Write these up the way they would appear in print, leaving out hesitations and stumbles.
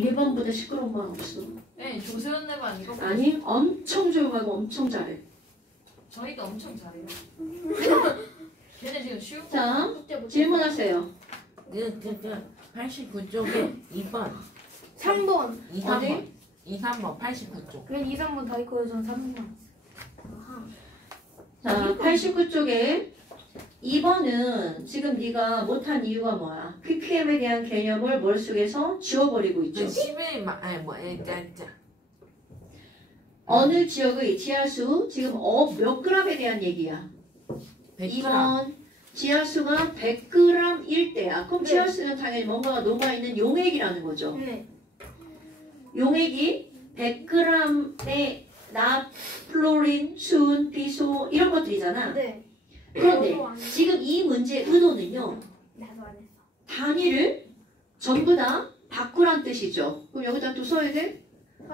1번보다 시끄러운 건 없어. 네, 조세현 내반 이거. 아니, 엄청 조용하고 엄청 잘해. 저희도 엄청 잘해요. 걔네 지금 쉬운. 자, 질문하세요. 89쪽에 2번. 3번. 2, 3번. 2, 3번 89쪽. 왜 2, 3번 다 있고 저는 3번. 자, 89쪽에 2번은 지금 네가 못한 이유가 뭐야? ppm에 대한 개념을 머릿속에서 지워버리고 있죠. 10일 아니 뭐 짜. 어느 지역의 지하수 지금 몇 g에 대한 얘기야? 2번 지하수가 100g일 때야. 그럼 네. 지하수는 당연히 뭔가가 녹아있는 용액이라는 거죠. 네. 용액이 100g의 납, 플로린, 수은, 비소 이런 것들이잖아. 네. 그런데 저도 안 했어. 지금 이 문제의 의도는요. 나도 안 했어. 단위를 전부 다 바꾸란 뜻이죠. 그럼 여기다 또 써야 돼?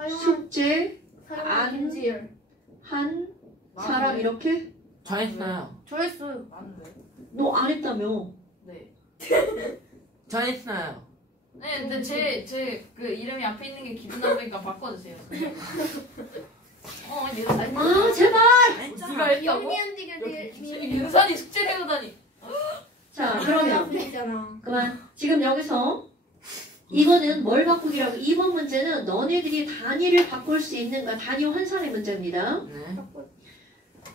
숙제 사용한 김지열. 한 사람 이렇게? 저 했어요. 저 했어요. 맞는데. 너 안 했다며. 네. 저 했어요. 네, 근데 제 그 이름이 앞에 있는 게 기분 나쁘니까 바꿔주세요. 얘가 다 아 제발! 누가 했다고? 영리한지가 윤산이 숙제를 해오다니. 자 그러면 있잖아. 그만. 지금 여기서 이거는 뭘 바꾸기라고? 이번 문제는 너네들이 단위를 바꿀 수 있는가 단위 환산의 문제입니다. 네.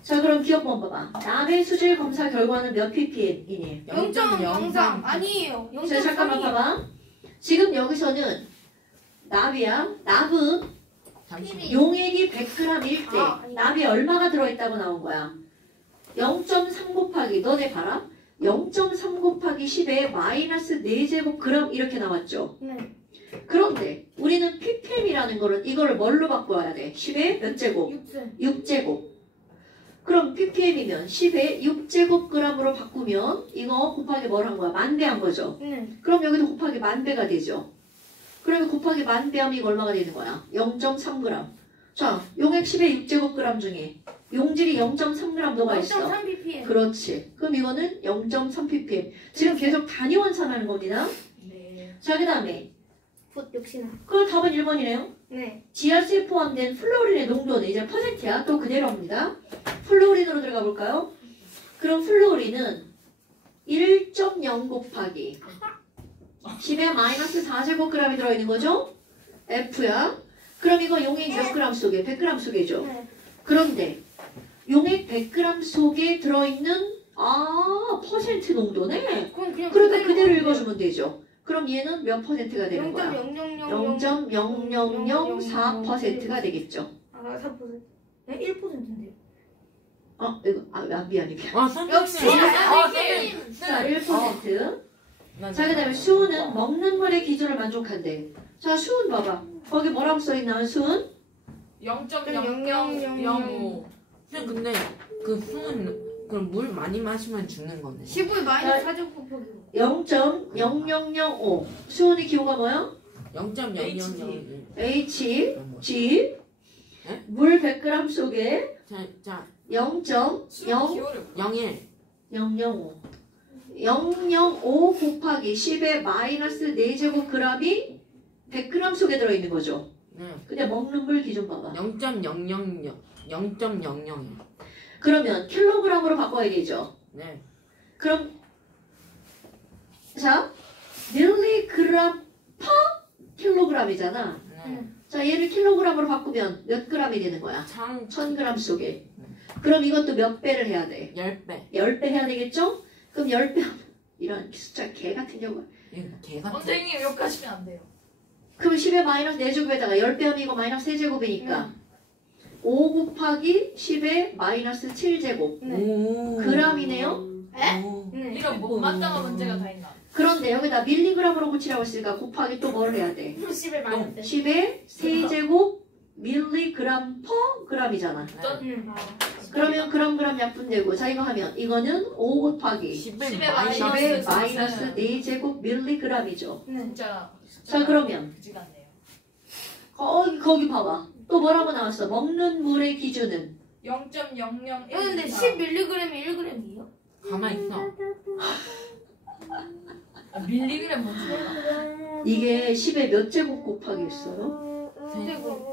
자 그럼 기억번 봐봐. 납의 수질 검사 결과는 몇 ppm이니? 0.03 아니에요. 자 잠깐만 0.3이에요. 봐봐. 지금 여기서는 납이야. 납은 잠시만요. 용액이 100g일 때 아, 아니. 납이 얼마가 들어있다고 나온 거야? 0.3 곱하기 너네 봐라. 0.3 곱하기 10에 마이너스 4제곱g 이렇게 나왔죠. 네. 그런데 우리는 ppm이라는 거를 이거를 뭘로 바꿔야 돼? 10에 몇 제곱? 6세. 6제곱. 그럼 ppm이면 10에 6제곱g으로 바꾸면 이거 곱하기 뭘 한 거야? 만배 한 거죠. 네. 그럼 여기도 곱하기 만배가 되죠. 그러면 곱하기 만배하면 이거 얼마가 되는 거야? 0.3g. 자, 용액 10에 6제곱g 중에 용질이 0.3g 녹아 있어. 0.3 ppm. 그렇지. 그럼 이거는 0.3 ppm. 지금 계속 단위 환산하는 겁니다. 네. 자, 그 다음에 붓 역시나. 그 답은 1번이네요. 네. 지하수에 포함된 플로린의 농도는 이제 퍼센트야. 또 그대로 합니다. 플로린으로 들어가 볼까요? 그럼 플로린은 1.0 곱하기 10에 마이너스 4제곱g이 들어있는 거죠? F야. 그럼 이거 용액 몇 g 속에? 100g 속에죠. 네. 그런데 용액 100g 속에 들어있는 퍼센트 농도네. 그럼 그냥 그러니까 그대로 읽어주면 되죠. 그럼 얘는 몇 퍼센트가 되는 거야? 0.0004%. 0.0004%가 되겠죠. 아, 4%. 네, 1%인데요. 미안해. 역시 선생님. 자, 1%. 네. 자, 그 다음에 수은은 먹는 물의 기준을 만족한대. 자, 수은 봐봐. 거기 뭐라고 써있나, 수은? 0.0005. 근데 그 수은 그럼 물 많이 마시면 죽는 거네. 15에 마이너스 4제곱 곱하기 0.0005. 수은의 기호가 뭐야? 0.0001. H, G. 네? 물 100g 속에 자, 0.005. 기호를 01. 005 곱하기 10의 마이너스 4제곱g이 100g 속에 들어있는 거죠. 네. 근데 먹는 물 기준 봐봐. 0.000. 0.00. 그러면 킬로그램으로 바꿔야 되죠. 네. 그럼 자, 밀리그램 퍼 킬로그램이잖아. 네. 자, 얘를 킬로그램으로 바꾸면 몇 g이 되는 거야? 1000g 속에. 그럼 이것도 몇 배를 해야 돼? 10배. 10배 해야 되겠죠? 그럼 10배 하면 이런 숫자 개 같은 경우. 개 같은. 선생님 욕하시면 안 돼요. 그럼 10의 마이너스 4제곱에다가 10배 하면 이거 마이너스 3제곱이니까 5 곱하기 10의 마이너스 7제곱 g이네요? 네? 네. 이런 못 맞다가 문제가 다 있나? 그런데 여기다 밀리그램으로 고치라고 했으니까 곱하기 또 뭘 해야 돼? 10에 마이너스. 10의 세제곱 밀리그램 퍼 g이잖아. 그러면 그램 약분되고 자 이거 하면 이거는 5 곱하기 10배 10의 마이너스 마이너스 4제곱 밀리그램이죠. 네. 진짜. 자 그러면 그지 같네요. 거기 봐봐. 또 뭐라고 나왔어? 먹는 물의 기준은 0.001. 근데 10mg이 1g이에요? 가만히 있어. 밀리그램 뭔지 몰라. 이게 10의 몇 제곱 곱하기 있어요? 제곱.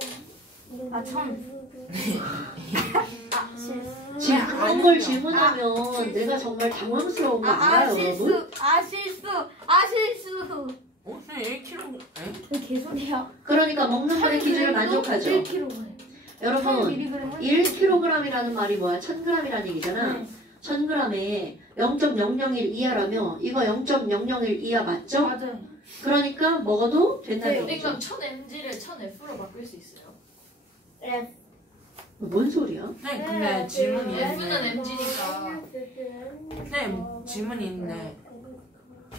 아, 1000. 지금 그런 걸 질문하면 내가 정말 당황스러운 거 알아요, 여러분? 실수. 어? 네, 1kg. 에? 개소리야. 그러니까 먹는 거의 기준을 만족하죠. 1kg. 여러분, 1000mg은 1kg이라는 말이 뭐야? 1000g이라는 얘기잖아. 네. 1000g에 0.001 이하라면 이거 0.001 이하 맞죠? 맞아요. 그러니까 먹어도 된다는 네. 얘기죠. 그러니까 1000mg를 1000F로 바꿀 수 있어요. 뭔 소리야? 네, 근데 질문이 F는 있는데. mg니까. 네, 질문이 있는데.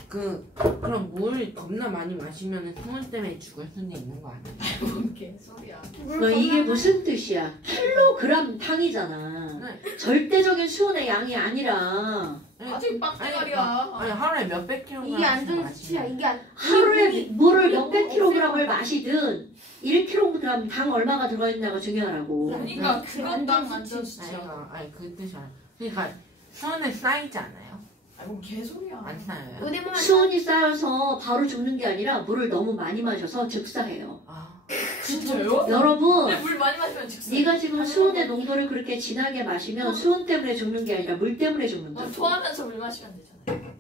그럼 물 겁나 많이 마시면 수분 때문에 죽을 수도 있는 거 아니야? 뭔 개소리야. 너 이게 무슨 뜻이야? 킬로그램 탕이잖아. 네. 절대적인 수온의 양이 아니라 아직 빡대가리야. 아니 하루에 몇백 킬로그램 이게 안 좋은 수치야. 이게 안. 하루에 물을 몇백 킬로그램을 마시든 1kg 당 얼마가 들어있냐가 중요하라고. 그러니까 네. 그건 딱 완전 아니, 수치야. 아니 그 뜻이 아니야. 그러니까 수온에 쌓이지 않아요? 아니 뭔 개소리야. 안 쌓여요? 의대만 수온이 쌓여서 바로 죽는 게 아니라 물을 너무 많이 마셔서 즉사해요. 아, 진짜요? 여러분, 근데 물 많이 마시면 즉사. 네가 지금 수온의 농도를 그렇게 진하게 마시면 수온 때문에 죽는 게 아니라 물 때문에 죽는다. 토하면서 물 마시면 되잖아요.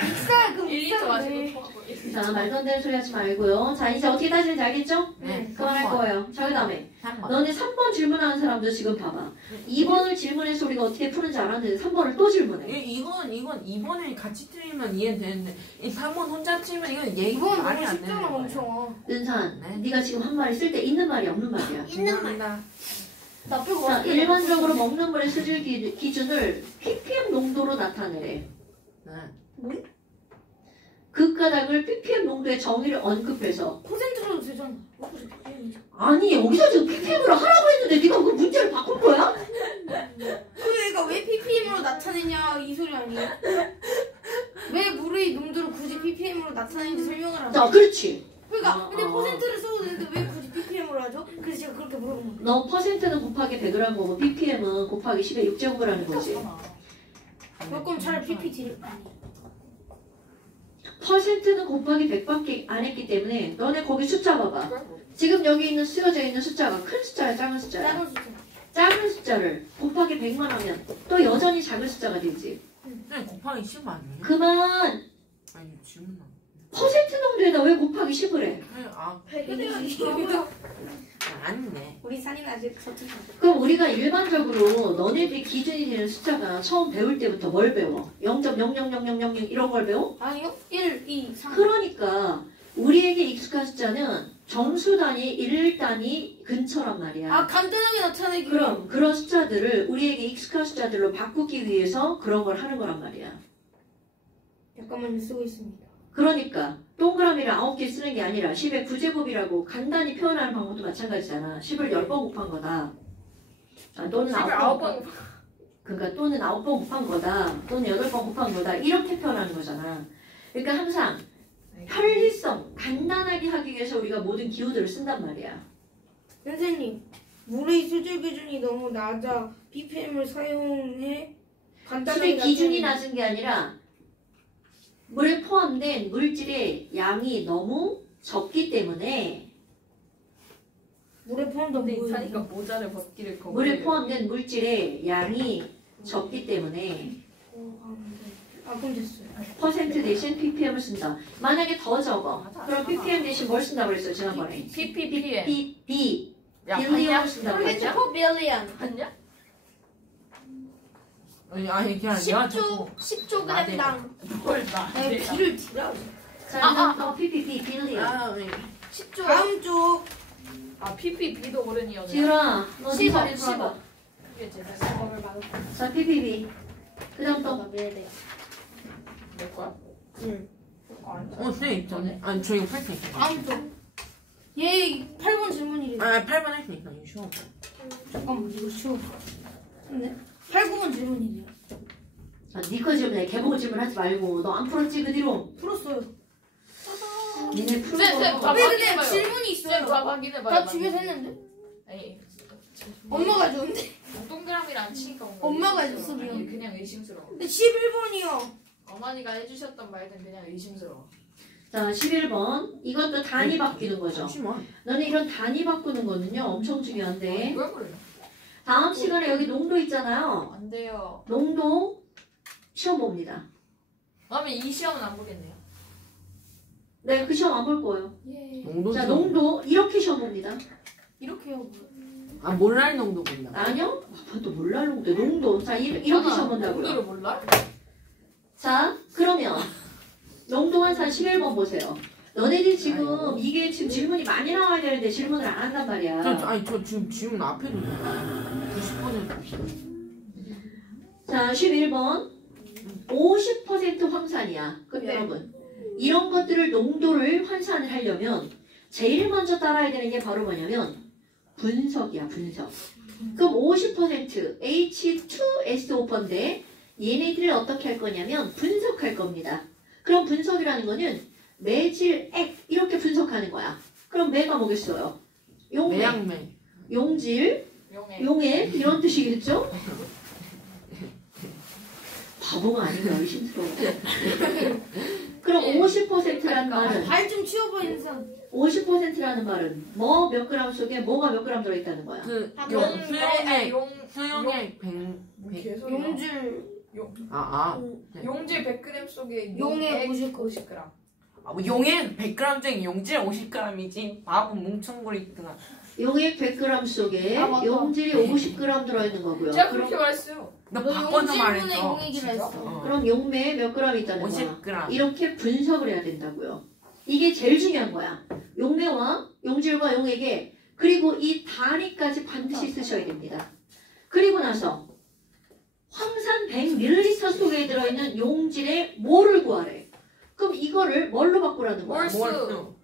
비싸. 그 1리터 마시고 비싼데. 토하고. 자, 말도 안 되는 소리 하지 말고요. 자, 이제 어떻게 따지는지 알겠죠? 네. 그만할 거예요. 자, 그 다음에 3번. 너네 3번 질문하는 사람도 지금 봐봐. 2번을 질문해서 우리가 어떻게 푸는지 알았는데 3번을 또 질문해. 이건 2번을 같이 틀리면 이해되는데 이 3번 혼자 틀면 이건 얘기 이건 말이 너무 안 되는 쉽잖아, 거예요. 엄청. 은산, 네. 네가 지금 한 말이 쓸 때 있는 말이 없는 말이야. 있는 말. 말. 나 빼고 자, 어떻게 일반적으로 먹는 물의 수질 기준을 ppm 농도로 나타내래. 네. 극가닥을 ppm 농도의 정의를 언급해서 퍼센트로도 되잖아. 아니 여기서 지금 ppm으로 하라고 했는데 네가 그 문제를 바꿀 거야? 그러니까 왜 ppm으로 나타내냐 이 소리 아니야? 왜 물의 농도를 굳이 ppm으로 나타내는지 설명을 하라. 자, 그렇지. 그러니까 근데 어. 퍼센트를 써도 되는데 왜 굳이 ppm으로 하죠? 그래서 제가 그렇게 물어본 거예요. 너 퍼센트는 곱하기 100을 한 거고 ppm은 곱하기 10의 6제곱을 하는 거지. 그럼 차라리 ppt를 퍼센트는 곱하기 100밖에 안 했기 때문에 너네 거기 숫자 봐봐. 지금 여기 있는 쓰여져 있는 숫자가 큰 숫자야, 작은 숫자야? 작은 숫자. 작은 숫자를 곱하기 100만 하면 또 여전히 작은 숫자가 되지. 네, 곱하기 10 아니에요? 그만 아니 질문 안. 퍼센트 농도에다 왜 곱하기 10을 해? 네, 아, 백이다. 아니네. 우리 산이는 아직 서툴다. 그럼 우리가 일반적으로 너네들이 기준이 되는 숫자가 처음 배울 때부터 뭘 배워? 0.00000 이런 걸 배워? 아니요? 1, 2, 3. 그러니까 우리에게 익숙한 숫자는 정수 단위, 일 단위 근처란 말이야. 아 간단하게 나타내기. 그럼 그런 숫자들을 우리에게 익숙한 숫자들로 바꾸기 위해서 그런 걸 하는 거란 말이야. 잠깐만요 쓰고 있습니다. 그러니까 동그라미를 9개 쓰는 게 아니라 10의 9제곱이라고 간단히 표현하는 방법도 마찬가지잖아. 10을 10번 곱한 거다. 아, 또는 9번 곱한 그러니까 또는 9번 곱한 거다. 또는 8번 곱한 거다. 이렇게 표현하는 거잖아. 그러니까 항상 편리성, 간단하게 하기 위해서 우리가 모든 기호들을 쓴단 말이야. 선생님 물의 수질 기준이 너무 낮아 ppm을 사용해 간단하게 수질 기준이 나타내는- 낮은 게 아니라 물에 포함된 물질의 양이 너무 적기 때문에 물에 포함된 근데 물. 이사니까 모자를 벗기를 거부. 물에 포함된 물질의 양이 적기 때문에 아 그럼 됐어요. 퍼센트 대신 ppm을 쓴다. 만약에 더 적어. 그럼 ppm 대신 뭘 쓴다고 그랬어 지난번에? PPPM. b 야 빌리언을 봤냐? 쓴다고 퍼센트 그랬죠? 퍼 빌리언. 봤냐? 아니 그냥 내가 10조 g당. 뭘 나. 네, B를 D라고. 자, 그럼 ppb 빌리언. 아, 네. 10조. 다음 쪽. 아 PPB도 어른이었네. 지율아, 너 10억, 니번에 10억. 봐봐. 이게 제일 법을 받았다. 자, ppb. 그 다음 또. 미래대요. 내 거야? 응. 어, 네, 있잖아요. 아니, 저 이거 할수 있어요. 다음 쪽. 얘 8번 질문이래. 아, 8번 할 수 있어요. 이거 쉬워. 잠깐만 이거 쉬워. 근데 8, 9번 질문이래요. 아, 니거 질문해. 개봉 질문 하지 말고. 너 안 풀었지, 그 뒤로? 풀었어요. 니네 풀은 쌤, 거. 쌤, 근데 확인해봐요. 질문이 쌤, 있어요. 확인해봐요. 나 집에서 했는데. 아니 엄마가 줬는데. 동그라미를 안 치니까 뭔가 엄마가 의심스러워. 해줬어, 아니, 미안. 그냥 의심스러워. 근데 11번이요. 어머니가 해주셨던 말든 그냥 의심스러워. 자, 11번. 이것도 단위 바뀌는 거죠. 잠시만. 너네 이런 단위 바꾸는 거는요, 엄청 중요한데. 왜 그래? 다음 시간에 여기 농도 있잖아요. 안 돼요. 농도 시험 봅니다. 그러면 이 시험은 안 보겠네요. 네, 그 시험 안 볼 거예요. 예. 농도 자, 시험. 농도 이렇게 시험 봅니다. 이렇게 하고. 아 몰랄 농도 본다. 아니요? 또 몰라 농도. 농도. 자, 이렇게 시험 본다고요. 농도를 몰라? 자, 그러면 농도 환산 11번 보세요. 너네들 지금 이게 지금 질문이 많이 나와야 되는데 질문을 안 한단 말이야. 아니 저 지금 질문 앞에도 90%. 자, 11번. 50% 황산이야. 그럼 네. 여러분, 이런 것들을 농도를 환산을 하려면 제일 먼저 따라야 되는 게 바로 뭐냐면 분석이야, 분석. 그럼 50% H2SO4인데 얘네들을 어떻게 할 거냐면 분석할 겁니다. 그럼 분석이라는 거는 매질, 액 이렇게 분석하는 거야. 그럼 매가 뭐겠어요? 용매, 매양매. 용질, 용해. 용액 이런 뜻이겠죠? 바보가 아니고 의심스러워. 그럼 50%라는 말은 발좀 치워봐 인상. 50%라는 말은 뭐 몇 그램 속에 뭐가 몇 그램 들어있다는 거야. 그 용, 수영의 용 수영의 개소리야. 용줄 아아 용질 100g 속에 용액 50g. 용액 100g 중에 용질 50g이지. 바보 뭉청구리 등아. 용액 100g 속에 아, 맞다. 용질이 50g 들어있는 거고요. 제가 그럼, 그렇게 말했어요. 너 너 바꿔서 용질분의 말했어. 용액이라 했어. 그럼 용매에 몇 그램 있다는 거야. 50g. 이렇게 분석을 해야 된다고요. 이게 제일 중요한 거야. 용매와 용질과 용액에 그리고 이 단위까지 반드시 쓰셔야 됩니다. 그리고 나서 황산 100ml 속에 들어있는 용질의 몰을 구하래. 그럼 이거를 뭘로 바꾸라는 거야? 몰수.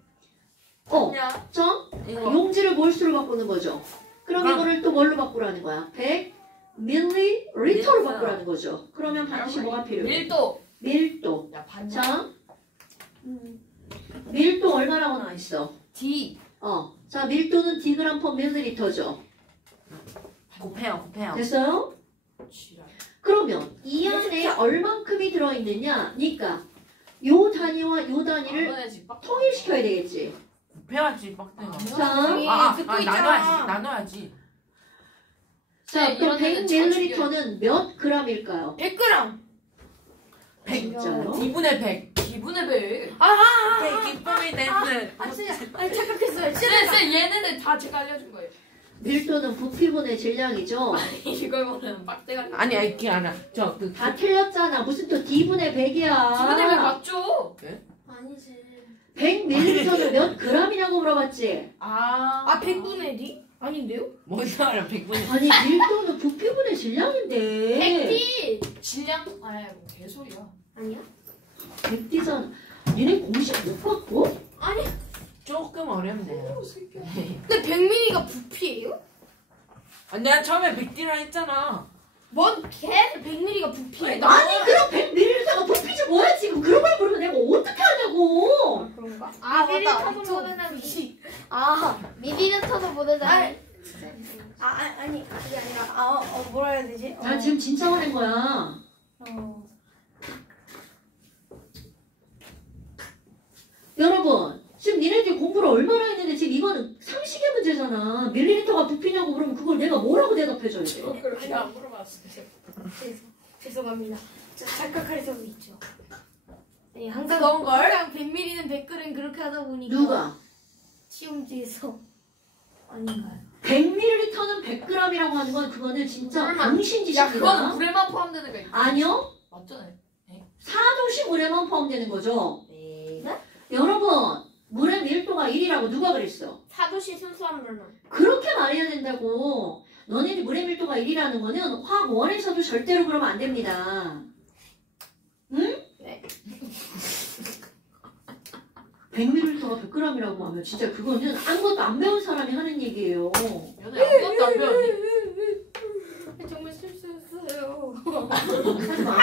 자, 이거 용질을 몰수로 바꾸는 거죠. 그럼 그럼- 이거를 또 뭘로 바꾸라는 거야? 100ml로 바꾸라는 거죠. 그러면 반드시 뭐가 필요해? 밀도. 밀도. 야 반장. 자, 밀도 얼마라고 나와 있어? D. 자, 밀도는 Dg/ml죠. 곱해요. 됐어요? 지랄. 그러면 이 안에 얼만큼이 들어있느냐? 그러니까 요 단위와 요 단위를 나눠야지, 빡. 통일시켜야 되겠지. 곱해야지 빡대가. 자, 그거 있잖아. 나눠야지. 자, 네, 그럼 이런 데는 잘 100ml는 몇 g일까요? 100g. 100. 진짜요? 2분의 100. 기분의 배. 기쁨이 됐어. 아 진짜. 아니 착각했어요. 쌤 얘네들 다 제가 알려준 거예요. 밀도는 부피분의 질량이죠. 이걸 보면 빡대가. 아니 그게 아니야. 저그 다 틀렸잖아. 무슨 또 D분의 100이야. 기분의 배 맞죠? 아니지. 100ml는 몇 g이냐고 물어봤지. 아 100분의 D? 아닌데요? 뭔 소리야 100분의. 아니 밀도는 부피분의 질량인데. 100D. 질량? 아니 뭐 개소리야. 아니야? 100D잖아. 니네 공식 못 봤고? 아니. 조금 어렵네요. 근데 100ml가 부피예요? 아, 내가 처음에 100D라 했잖아. 뭔 개? 100ml가 부피예요? 아니 그럼 100ml가 부피지 뭐야 지금. 그런 걸 모르면 내가 어떻게 하냐고. 그런가? 아, 맞다. 미리터도 모르다니. 아, 미리터도 모르다니. 아니 그게 아니라 뭐라 해야 되지? 나 지금 진짜 화낸 거야. 여러분 지금 니네들이 공부를 얼마나 했는데 지금 이거는 상식의 문제잖아. 밀리리터가 부피냐고 그러면 그걸 내가 뭐라고 대답해줘야 돼? 그렇게 안 물어봤어요. 죄송합니다. 저 착각할 수 있죠. 네, 항상 그런 걸? 항상 100ml는 100g 그렇게 하다 보니까 누가? 시험지에서 아닌가요? 100ml는 100g이라고 하는 건 그거는 진짜 물만- 당신 야 그거는 지식이야. 물에만 포함되는 거 있지. 아니요. 맞잖아요. 사도시 물에만 포함되는 거죠. 네. 여러분 물의 밀도가 1이라고 누가 그랬어? 사도시 순수한 물론. 그렇게 말해야 된다고. 너네들 물의 밀도가 1이라는 거는 화학원에서도 절대로 그러면 안 됩니다. 응? 네. 100ml가 100g이라고 하면 진짜 그거는 아무것도 안 배운 사람이 하는 얘기예요. 연애 아무것도 안 배웠니? 정말 실수했어요. 하지 마.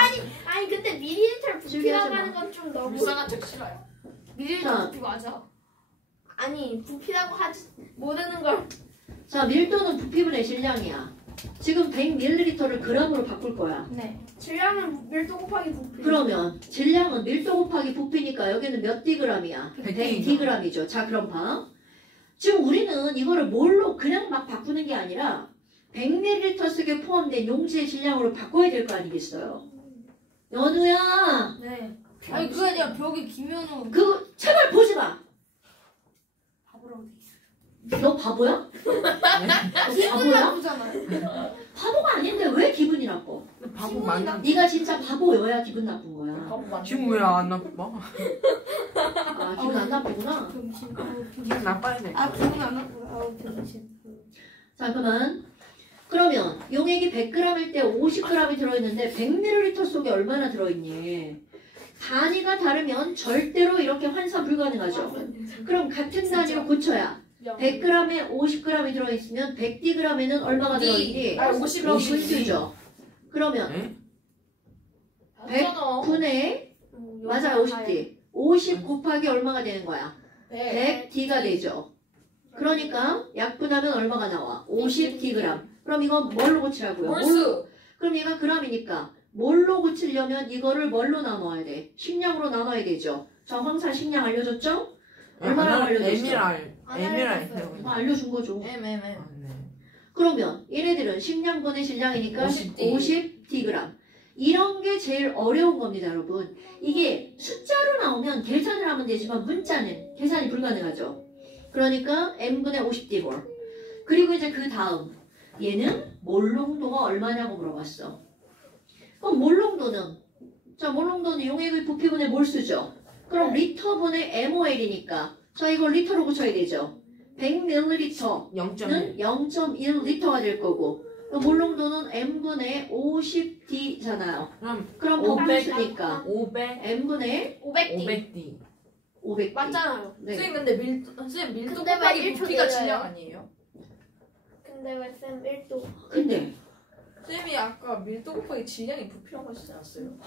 아니 근데 미리터를 즐기지 부피라고 마. 하는 건 좀 너무. 불쌍한 척 싫어요. 자. 미리터 부피 맞아. 아니 부피라고 하지 모르는 걸. 자, 밀도는 부피분의 질량이야. 지금 100ml를 g으로 바꿀 거야. 네. 질량은 밀도 곱하기 부피. 그러면 질량은 밀도 곱하기 부피니까 여기는 몇 디그람이야? 100디그람이죠. 자, 그럼 봐. 지금 우리는 이거를 뭘로 그냥 막 바꾸는 게 아니라 100ml 속에 포함된 용지의 질량으로 바꿔야 될 거 아니겠어요? 연우야, 네. 아니 그게 아니라 벽이 기면은 그거 제발 보지 마. 바보라고 돼 있어. 너 바보야? 기분 바보야? 나쁘잖아요. 바보가 아닌데 왜 기분이 나빠? 바보 많아. 네가 진짜 바보여야 기분 나쁜 거야. 바보 맞는 지금 거. 왜 안 나빠? 아, 기분 안 나쁘구나. 병신. 기분 나빠야 돼. 아 기분 안 나쁘고 아우 병신. 자, 그러면 용액이 100g일 때 50g이 들어있는데 100ml 속에 얼마나 들어있니? 단위가 다르면 절대로 이렇게 환산 불가능하죠. 그럼 같은 단위로 고쳐야 100g에 50g이 들어있으면 100dg에는 얼마가 들어있니? 아, 50. 분수죠. 그러면 네? 100분의 맞아요, 50d. 50 곱하기 얼마가 되는 거야? 100d가 되죠. 그러니까 약분하면 얼마가 나와? 50dg. 그럼 이건 뭘로 고치라고요? 몰수. 그럼 얘가 g이니까 뭘로 고치려면 이거를 뭘로 나눠야 돼? 식량으로 나눠야 되죠. 저 황사 식량 알려줬죠? 얼마나 알려줬어? 에메랄드. 알려준 거죠. 네. 그러면 얘네들은 식량분의 질량이니까 50D. 50dg. 이런 게 제일 어려운 겁니다, 여러분. 이게 숫자로 나오면 계산을 하면 되지만 문자는 계산이 불가능하죠. 그러니까 n분의 50d몰. 그리고 이제 그 다음 얘는 몰농도가 얼마냐고 물어봤어. 그럼 몰농도는 몰농도는 용액의 부피분의 몰수죠. 그럼 리터분의 mol이니까 자 이걸 리터로 고쳐야 되죠. 100ml는 0.1. 0.1리터가 될 거고 몰농도는 n분의 50d잖아요. 그럼 500. 더분수니까 500. n분의 500D. 500D. 500d. 맞잖아요. 네. 선생님 근데 밀도 근데 왜 곱하기 일초 부피가 내려요? 질량 아니에요? 근데 왜 쌤 1도? 근데 쌤이 아까 밀도 곱하기 질량이 부피라고 하시지 않았어요?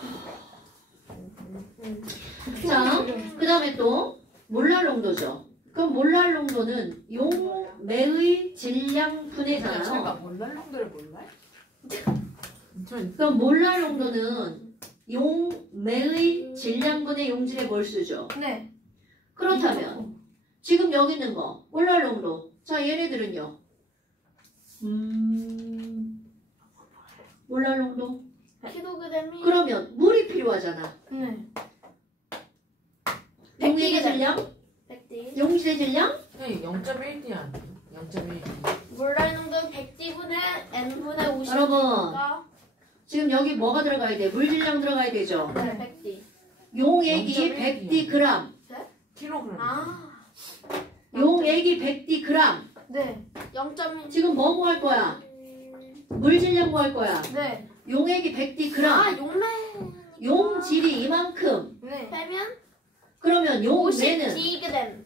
자, 그 다음에 또 몰랄 농도죠. 그럼 몰랄 농도는 용매의 질량 분해잖아요. 제가 몰랄농도를 몰라요? 그럼 몰랄 농도는 용매의 질량분의 용질의 몰수죠. 네. 그렇다면 지금 여기 있는 거 몰랄 농도. 자, 얘네들은요. 몰랄 농도. 킬로그램이 그러면 물이 필요하잖아. 네. 용액의 질량, 100D. 용질의 질량. 네, 0.1D 아니에요? 0.1D. 몰랄 농도는 100D분의 N분의 50. 여러분. 지금 여기 뭐가 들어가야 돼? 물 질량 들어가야 되죠. 네. 100D. 용액이 0.1D. 100dg. 킬로그램. 아. 용액이 100dg. 네. 0.1. 지금 뭐 구할 거야? 물 질량 구할 거야. 네. 용액이 100dg. 아, 용매. 용질이 이만큼. 네. 빼면 그러면 용매는 50D그램.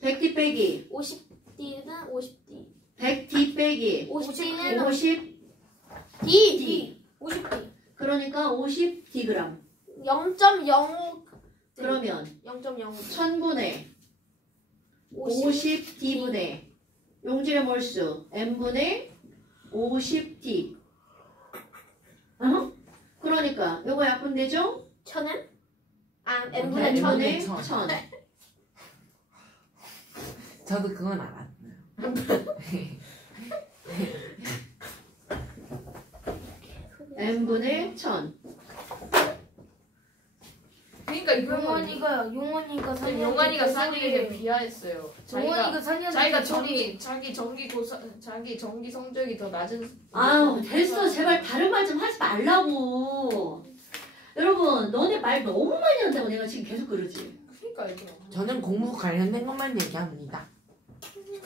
100d 빼기 50D는 50D. 100d 빼기 50D는 50. D. 50D. 그러니까 50dg. 0.0. 그러면 0.0. 1000분의 50d분의 용질의 몰수 n분의 50d. 그러니까 요거 약분되죠? 1000M? 아, 네, N분의 N분의 1000. n분의 1000. 1000. 저도 그건 알았어요. n분의 1000. 그러니까 이거는 용원이가 쌤 용환이가 산이에게 비하했어요. 용원이가 자기가 자기 전기 성적이 더 낮은. 아유 됐어 제발 다른 말 좀 하지 말라고. 여러분 너네 말 너무 많이 한다고 내가 지금 계속 그러지. 그러니까 이거. 저는 공부 관련된 것만 얘기합니다.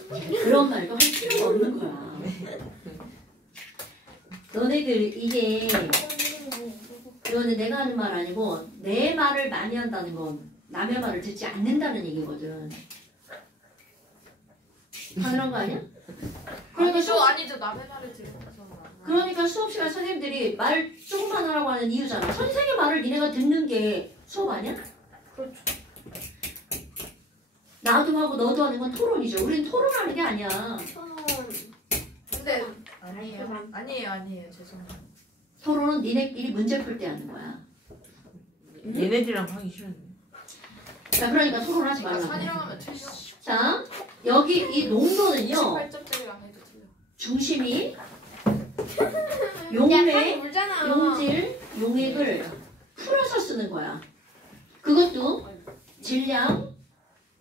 그런 말도 할 필요가 없는 거야. 너네들 이게 이거는 내가 하는 말 아니고 내 말을 많이 한다는 건 남의 말을 듣지 않는다는 얘기거든. 당연한 거 아니야? 아니죠 남의 말을 들은 거잖아. 그러니까 수업 시간 선생님들이 말 조금만 하라고 하는 이유잖아. 선생님 말을 니네가 듣는 게 수업 아니야? 그렇죠. 나도 하고 너도 하는 건 토론이죠. 우린 토론하는 게 아니야. 처음. 근데 아니에요. 죄송해요. 토론은 니네끼리 문제 풀 때 하는 거야. 얘네들이랑 하기 싫은데. 자, 그러니까 토론하지 말라고. 산이랑 하면 틀려. 자, 여기 이 농도는요. 28점짜리랑 해도 틀려. 중심이 야, 용매, 산이 물잖아. 용질, 용액을 풀어서 쓰는 거야. 그것도 질량,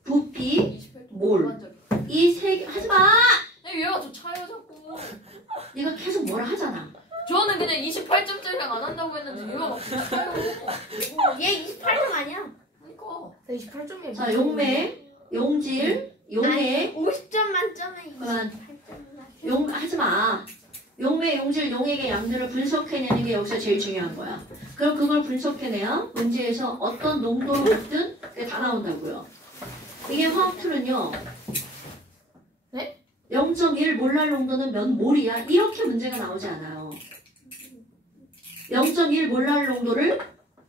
부피, 28점. 몰. 이 세 개 하지 마. 얘가 저 차요 자꾸. 네가 계속 뭐라 하잖아. 저는 그냥 28점짜리랑 안 한다고 했는데 얘가 막 차요. 얘 28점 아니야. 그러니까. 28점이야. 자, 용매, 용질, 용액, 50점 만점에 그만. 28점. 용 하지 마. 용매, 용질, 용액의 양들을 분석해내는 게 여기서 제일 중요한 거야. 그럼 그걸 분석해내야 문제에서 어떤 농도로 봤든 그게 다 나온다고요. 이게 화학2는요. 네? 0.1 몰랄 농도는 몇 몰이야? 이렇게 문제가 나오지 않아요. 0.1 몰랄 농도를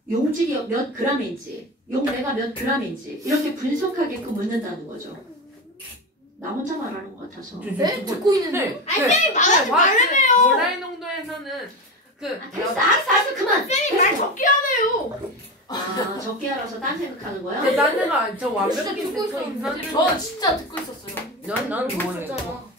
용질이 몇 그램인지, 용매가 몇 그램인지 이렇게 분석하게끔 묻는다는 거죠. 나 혼자 말하는 것 같아서. 네? 듣고 있는데. 네. 말하지 말라며요. 모랄 농도에서는 그 알았어, 그만. 말 적게 하네요. 아, 적게 알아서 딴 생각하는 거야? 딴 데가 저 완벽히 듣고 있었는데. 저 진짜 듣고 있었어요. 넌 모르겠어.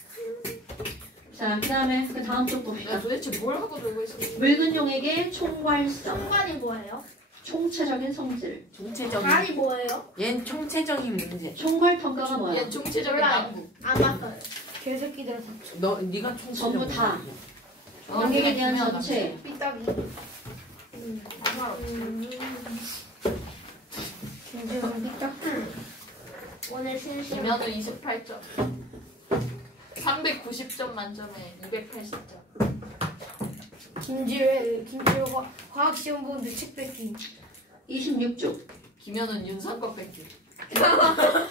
자, 그 다음에 그 다음 쪽 봅시다. 내가 도대체 뭘 하고 놀고 있었어? 묽은 용액의 총괄성, 총관이 뭐예요? 총체적인 성질. 총체적인. 관이 뭐예요? 얜 총체적인 문제. 총괄 평가가 뭐야? 얘 총체적인 몰라요. 남부. 안 바꿔요. 개새끼들 다 네가 총체적. 전부 다. 아, 용액에 대한 그냥 전체. 삐딱이. 김재원 삐딱. 오늘 쉬는 시간. 김현우 28점. 390점 만점에 280점. 김지혜 과학 시험 보는데 책 뺏기. 26쪽. 김현우는 윤상과 뺏기.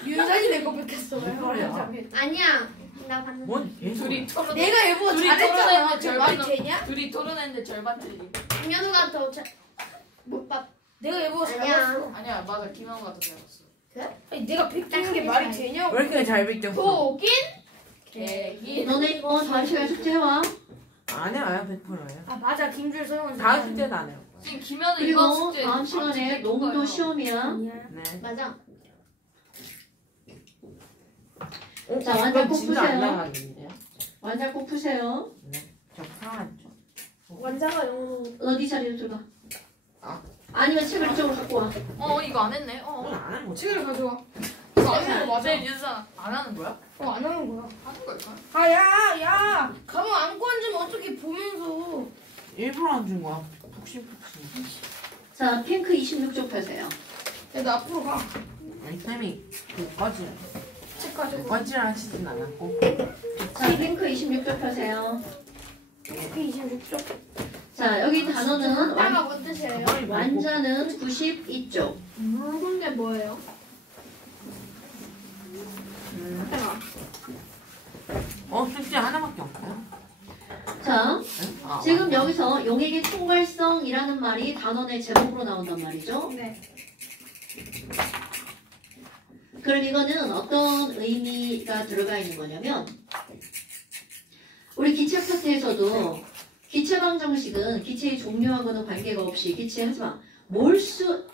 윤산이 내 거 뺏겼어. 왜 소리야? 말하자면. 아니야. 나 봤는데. 뭔 개소리. 둘이 토론. 내가 일부러 둘이 잘했잖아. 토론했는데 그 말이 절반은- 되냐? 둘이 토론했는데 절반 틀림. 김현우가 못 봤. 내가 일부러 아니야. 잘했어. 아니야 맞아 김현우가 더 잘했어. 아니 내가 뺏기는 게 말이 되냐고. 왜 이렇게 잘 뺏겼어? 보긴? 개기. 너네 이거 다음 시간에 숙제해와. 안 해요, 100%예요. 아 맞아 김주일 서영은 다음 숙제는 안 해요. 지금 김현우 이번 그리고 숙제 다음 시간에 농도 시험이야. 아니야. 네. 맞아. 자, 완전 꼭 진짜 안 푸세요. 나가겠는데요? 완전 꼭 푸세요. 네. 저 풀어놨죠. 원자가 영어. 어디 자리로 들어가. 아. 아니면 책을 이쪽으로 갖고 와. 이거 안 했네. 오늘 안 한 거지. 책을 가져와. 이거 안 하는 거 맞아. 윤상 안 하는 거야? 안 하는 거야. 하는 걸까? 아, 야! 가방 안고 앉으면 어떻게 보면서. 일부러 안 준 거야. 푹신푹신. 자, 핑크 26쪽 펴세요. 야, 나 앞으로 가. 아니, 쌤이 그 꺼지라. 책 가져가. 꺼지라 하시진 않았고. 자, 핑크 26쪽 펴세요. 26쪽. 자, 여기 단어는 원자가 뭔 뜻이에요? 완자는 92쪽. 묽은 게 뭐예요? 숙제 하나밖에 없어요. 자, 아, 지금 맞다. 여기서 용액의 총괄성이라는 말이 단원의 제목으로 나온단 말이죠. 네. 그럼 이거는 어떤 의미가 들어가 있는 거냐면 우리 기체 파트에서도 기체 방정식은 기체의 종류하고는 관계가 없이 기체하지만 몰수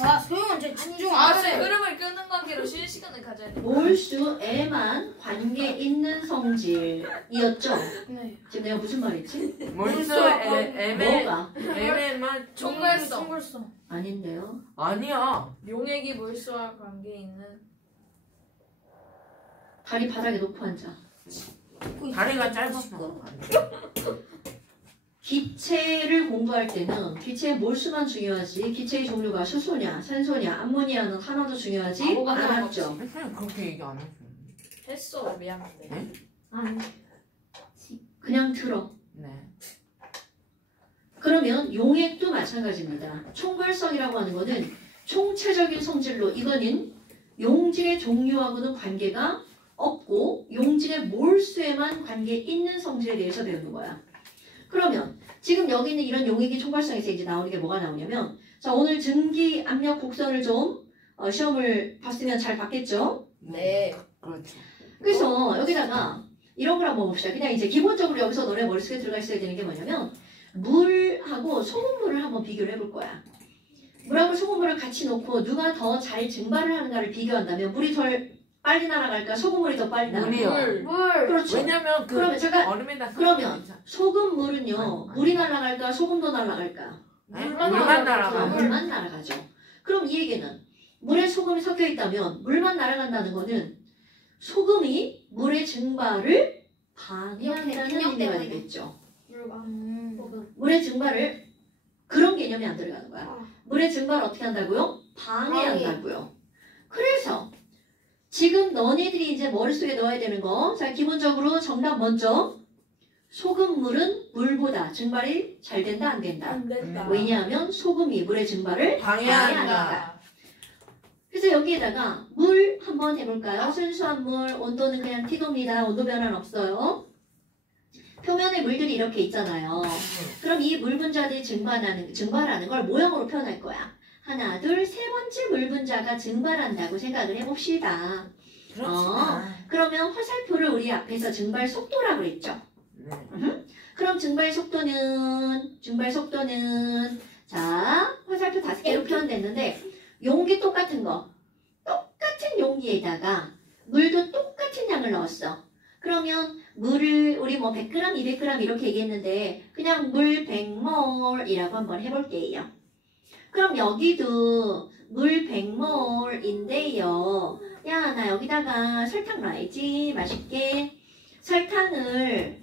아, 소영은 제 진중 아, 안 제 해. 흐름을 끄는 관계로 쉬는 시간을 가져야 돼. 몰수에만 관계 있는 성질이었죠. 네. 지금 내가 무슨 말했지? 몰수 뭐가? 애매만 총괄성. 총괄성. 아닌데요. 아니야. 용액이 몰수와 관계 있는. 다리 바닥에 놓고 앉아. 다리가 짧으시면 안 돼. 기체를 공부할 때는 기체의 몰수만 중요하지 기체의 종류가 수소냐, 산소냐, 암모니아는 하나도 중요하지 아무것도 않았죠. 선생님 그렇게 얘기 안 했어요. 했어 미안한데. 아니. 그냥 들어. 네. 그러면 용액도 마찬가지입니다. 총괄성이라고 하는 것은 총체적인 성질로 이거는 용질의 종류하고는 관계가 없고 용질의 몰수에만 관계 있는 성질에 대해서 배우는 거야. 그러면 지금 여기 있는 이런 용액의 총괄성에서 이제 나오는 게 뭐가 나오냐면 자 오늘 증기 압력 곡선을 좀 시험을 봤으면 잘 봤겠죠? 네. 그렇죠. 그래서 여기다가 이런 걸 한번 봅시다. 그냥 이제 기본적으로 여기서 너네 머릿속에 들어가 있어야 되는 게 뭐냐면 물하고 소금물을 한번 비교를 해볼 거야. 물하고 소금물을 같이 놓고 누가 더 잘 증발을 하는가를 비교한다면 물이 덜 빨리 날아갈까? 소금물이 더 빨리 날아갈까? 물이요. 물. 그렇죠. 왜냐면 그 그러면 잠깐 얼음에다 그러면 섞어서 소금물은요 아니. 물이 날아갈까? 소금도 날아갈까? 물만 날아가요. 물만 날아가죠. 그럼 이 얘기는 물에 소금이 섞여 있다면 물만 날아간다는 거는 소금이 물의 증발을 방해한다는 균형 의미가 때문에. 되겠죠. 물과 음. 소금. 물의 증발을 그런 개념이 안 들어가는 거야. 아. 물의 증발을 어떻게 한다고요? 방해한다고요. 그래서 지금 너네들이 이제 머릿속에 넣어야 되는 거. 자, 기본적으로 정답 먼저. 소금물은 물보다 증발이 잘 된다, 안 된다? 안 된다. 왜냐하면 소금이 물의 증발을 방해한다. 그래서 여기에다가 물 한번 해볼까요? 순수한 물, 온도는 그냥 T도입니다. 온도 변화는 없어요. 표면에 물들이 이렇게 있잖아요. 그럼 이 물 분자들이 증발하는 걸 모형으로 표현할 거야. 하나, 둘, 세 번째 물 분자가 증발한다고 생각을 해봅시다. 그렇구나. 그러면 화살표를 우리 앞에서 증발 속도라고 그랬죠. 네. 그럼 증발 속도는 자, 화살표 5개로 표현됐는데 용기 똑같은 거. 똑같은 용기에다가 물도 똑같은 양을 넣었어. 그러면 물을 우리 뭐 100g, 200g 이렇게 얘기했는데 그냥 물 100몰이라고 한번 해볼게요. 그럼 여기도 물 100몰인데요. 야, 나 여기다가 설탕 넣어야지. 맛있게. 설탕을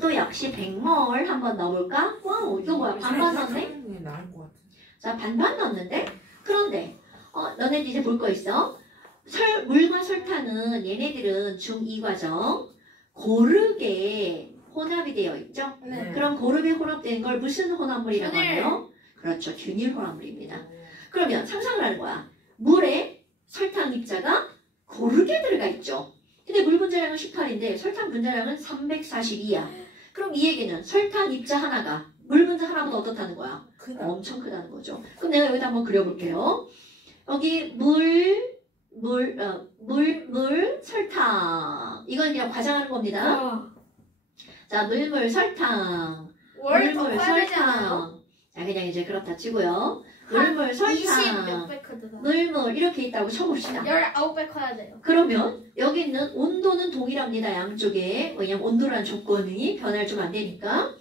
또 역시 100몰 한번 넣어볼까? 와우, 이거 뭐야? 반반 넣었네? 게 나을 것 같아. 자, 반반 넣었는데? 그런데 너네들 이제 볼 거 있어? 물과 설탕은 얘네들은 중2 과정 고르게 혼합이 되어 있죠? 네. 그럼 고르게 혼합된 걸 무슨 혼합물이라고 균일. 하나요? 그렇죠. 균일 혼합물입니다. 그러면 상상을 하는 거야. 물에 설탕 입자가 고르게 들어가 있죠. 근데 물 분자량은 18인데 설탕 분자량은 342야. 그럼 이 얘기는 설탕 입자 하나가 물 분자 하나보다 어떻다는 거야? 크다. 엄청 크다는 거죠. 그럼 내가 여기다 한번 그려볼게요. 여기 설탕. 이건 그냥 과장하는 겁니다. 자, 설탕. 월더 써야 되지 않아요? 설탕. 자, 그냥 이제 그렇다 치고요. 한 설탕. 20몇 배 커드가. 이렇게 있다고 쳐봅시다. 19배 커야 돼요. 그러면 여기 있는 온도는 동일합니다. 양쪽에. 왜냐면 온도란 조건이 변할 좀 안 되니까.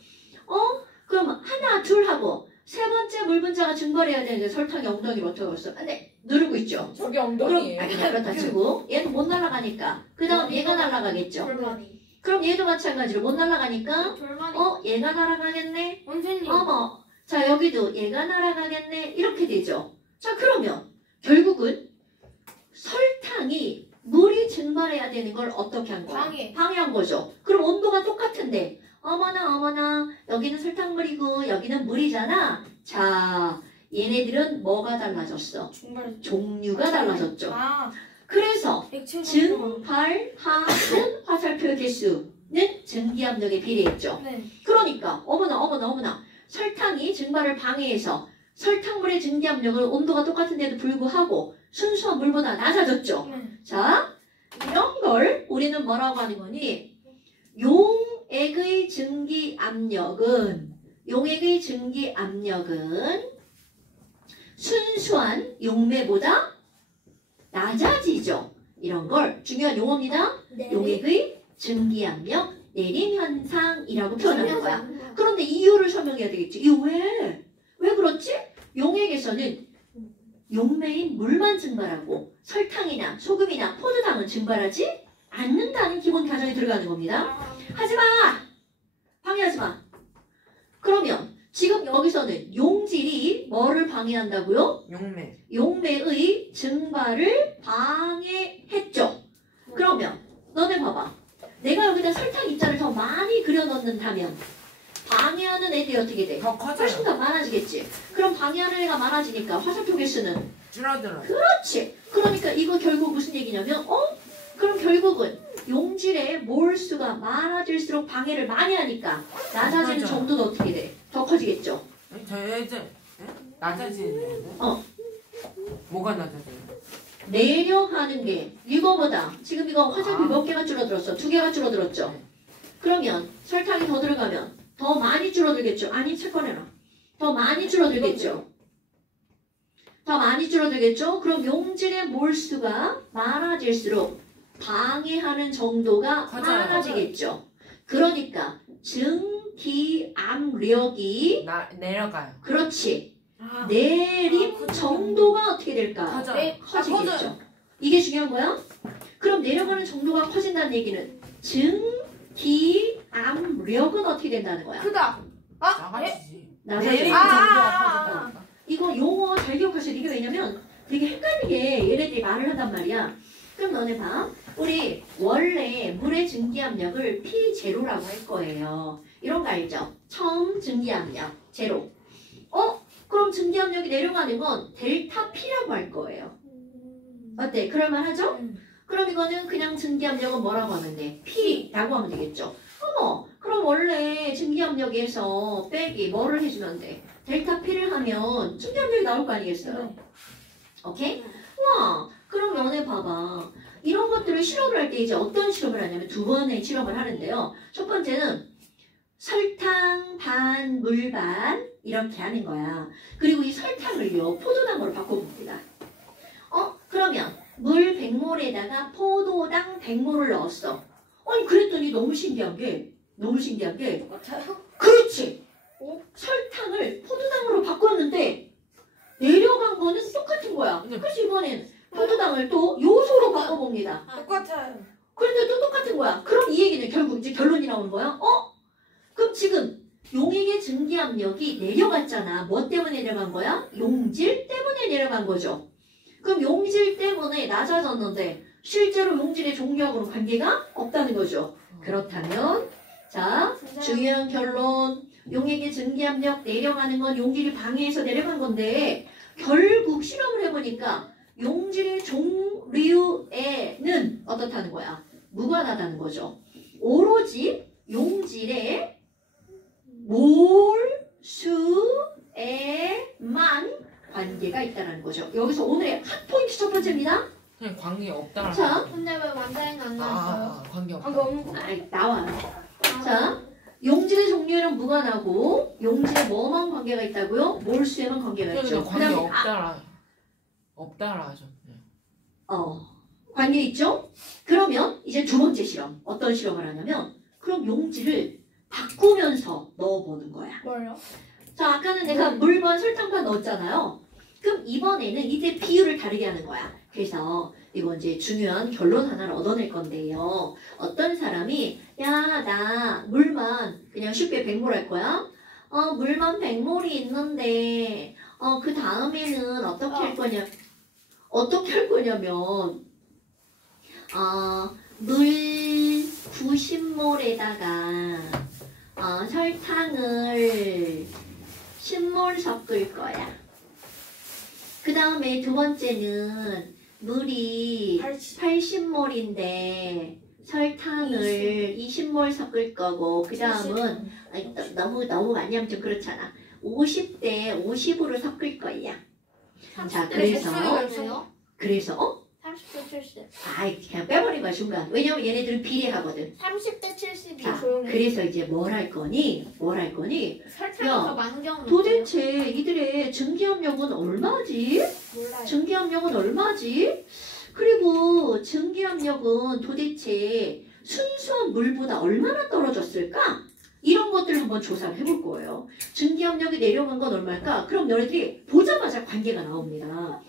그럼 하나, 둘 하고 세 번째 물 분자가 증발해야 되는데 설탕이 엉덩이를 어떻게 걸었어? 근데 누르고 있죠. 저게 그럼 엉덩이에요. 그냥 그렇다 치고 얘는 못 날아가니까 그 다음 얘가 날아가겠죠. 돌만이. 그럼 얘도 마찬가지로 못 날아가니까 돌만이. 얘가 날아가겠네. 원생님. 어머, 자 여기도 얘가 날아가겠네. 이렇게 되죠. 자 그러면 결국은 설탕이 물이 증발해야 되는 걸 어떻게 한 거야? 방해한 거죠. 그럼 온도가 똑같은데 어머나 여기는 설탕물이고 여기는 물이잖아. 자 얘네들은 뭐가 달라졌어? 중발. 종류가 달라졌죠. 아, 그래서 액체 증발하는 화살표 개수는 증기압력에 비례했죠. 네. 그러니까 어머나 설탕이 증발을 방해해서 설탕물의 증기압력은 온도가 똑같은데도 불구하고 순수한 물보다 낮아졌죠. 네. 자 이런 걸 우리는 뭐라고 하는 거니? 용액의 증기압력은 순수한 용매보다 낮아지죠. 이런 걸 중요한 용어입니다. 네. 용액의 증기압력 내림 현상이라고 표현하는 거야. 그런데 이유를 설명해야 되겠지. 이거 왜 그렇지? 용액에서는 용매인 물만 증발하고 설탕이나 소금이나 포도당은 증발하지 않는다는 기본 가정에 들어가는 겁니다. 하지마! 방해하지마! 그러면 지금 여기서는 용질이 뭐를 방해한다고요? 용매. 용매의 증발을 방해했죠. 그러면 너네 봐봐. 내가 여기다 설탕 입자를 더 많이 그려 넣는다면 방해하는 애들이 어떻게 돼? 더 훨씬 커져요. 더 많아지겠지. 그럼 방해하는 애가 많아지니까 화살표 개수는 줄어들어요. 그렇지. 그러니까 이거 결국 무슨 얘기냐면 그럼 결국은 용질의 몰수가 많아질수록 방해를 많이 하니까 낮아지는 맞아. 정도도 어떻게 돼? 더 커지겠죠. 저 이제 낮아지는. 어. 뭐가 낮아져요? 내려가는 게 이거보다 지금 이거 화살표 몇 개가 줄어들었어? 2개가 줄어들었죠? 그러면 설탕이 더 들어가면 더 많이 줄어들겠죠? 아니, 책 꺼내놔. 더 많이 줄어들겠죠? 더 많이 줄어들겠죠? 그럼 용질의 몰수가 많아질수록 방해하는 정도가 맞아요. 많아지겠죠? 그러니까 증기압력이 내려가요. 그렇지. 아, 내림 커지는 정도가 어떻게 될까? 맞아. 네, 커지겠죠. 커져요. 이게 중요한 거야? 그럼 내려가는 정도가 커진다는 얘기는 증기압력은 어떻게 된다는 거야? 크다. 아, 예? 나가지지. 나가죠. 내리는 아, 정도가 아, 커진다니까. 이거 용어 잘 기억하셔야 돼. 이게 왜냐면 되게 헷갈리게 얘네들이 말을 한단 말이야. 그럼 너네 봐. 우리 원래 물의 증기압력을 P0라고 할 거예요. 이런 거 알죠? 처음 증기압력 제로. 그럼 증기압력이 내려가는 건 델타 P라고 할 거예요. 어때? 그럴만하죠? 그럼 이거는 그냥 증기압력은 뭐라고 하면 돼? P라고 하면 되겠죠? 그럼 원래 증기압력에서 빼기 뭐를 해주면 돼? 델타 P를 하면 증기압력이 나올 거 아니겠어요? 오케이? 와, 그럼 너네 봐봐. 이런 것들을 실험을 할 때 이제 어떤 실험을 하냐면 2번의 실험을 하는데요. 첫 번째는 설탕 반, 물 반 이렇게 하는 거야. 그리고 이 설탕을요 포도당으로 바꿔봅니다. 그러면 물 100몰에다가 포도당 100몰을 넣었어. 아니 그랬더니 너무 신기한 게 그렇지. 설탕을 포도당으로 바꿨는데 내려간 거는 똑같은 거야. 그래서 이번엔 포도당을 또 요소로 바꿔봅니다. 똑같아요. 그런데 또 똑같은 거야. 그럼 이 얘기는 결국 이제 결론이 나오는 거야. 그럼 지금 용액의 증기압력이 내려갔잖아. 뭐 때문에 내려간 거야? 용질 때문에 내려간 거죠. 그럼 용질 때문에 낮아졌는데 실제로 용질의 종류하고는 관계가 없다는 거죠. 그렇다면 자, 중요한 결론. 용액의 증기압력 내려가는 건 용질이 방해해서 내려간 건데 결국 실험을 해보니까 용질의 종류에는 어떻다는 거야? 무관하다는 거죠. 오로지 용질의 몰수에만 관계가 있다는 거죠. 여기서 오늘의 핫포인트 첫 번째입니다. 그냥 관계 없다. 자, 근데 왜 완전히 안 나왔어요? 관계 없다. 나와요. 자, 용질의 종류에는 무관하고 용질에 뭐만 관계가 있다고요? 몰수에만 관계가 있죠. 그러니까 관계 그다음에 없다라 하죠. 네. 관계 있죠? 그러면 이제 두 번째 실험. 어떤 실험을 하냐면 그럼 용질을 바꾸면서 넣어보는 거야. 뭘요? 자, 아까는 내가 물반 설탕반 넣었잖아요. 그럼 이번에는 이제 비율을 다르게 하는 거야. 그래서 이거 이제 중요한 결론 하나를 얻어낼 건데요. 어떤 사람이 나 물만 그냥 쉽게 100몰 할 거야. 물만 100몰이 있는데 그 다음에는 어떻게 할 거냐? 어떻게 할 거냐면 물 90몰에다가 설탕을 10몰 섞을 거야. 그 다음에 두 번째는 물이 80몰인데 설탕을 20몰 섞을 거고 그 다음은 너무 많이 하면 좀 그렇잖아. 50대 50으로 섞을 거야. 자, 그래서 30대 70. 그냥 빼버린 거야 중간. 왜냐면 얘네들은 비례하거든. 30대 70이 자, 조용해. 그래서 이제 뭘 할 거니? 설탕이 야, 더 많은 경우는 도대체 이들의 증기압력은 얼마지? 몰라요. 증기압력은 얼마지? 그리고 증기압력은 도대체 순수한 물보다 얼마나 떨어졌을까? 이런 것들을 한번 조사를 해볼 거예요. 증기압력이 내려간 건 얼마일까? 그럼 너희들이 보자마자 관계가 나옵니다.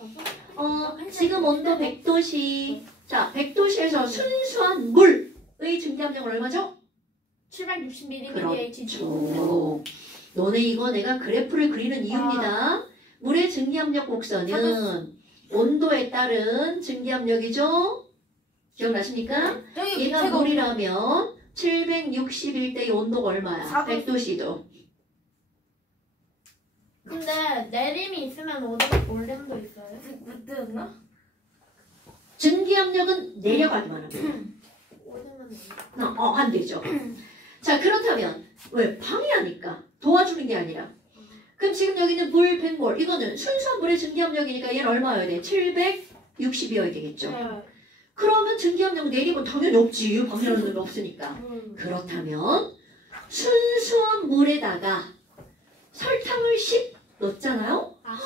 지금 온도 100도씨. 자, 100도씨에서 순수한 물의 증기압력은 얼마죠? 760ml의 지지. 그렇죠. 너네 이거 내가 그래프를 그리는 이유입니다. 물의 증기압력 곡선은 온도에 따른 증기압력이죠? 기억나십니까? 얘가 물이라면 761대의 온도가 얼마야? 100도씨도. 근데 내림이 있으면 올림도 있어요. 그때였나? 증기압력은 내려가기만 합니다. 올림은 안 되죠. 자, 그렇다면 왜? 방해하니까. 도와주는 게 아니라. 그럼 지금 여기는 물 100몰. 이거는 순수한 물의 증기압력이니까 얘는 얼마여야 돼? 60이어야 되겠죠. 네. 그러면 증기압력 내리면 당연히 없지. 방사능 놈이 없으니까. 그렇다면 순수한 물에다가 설탕을 10 넣었잖아요. 아,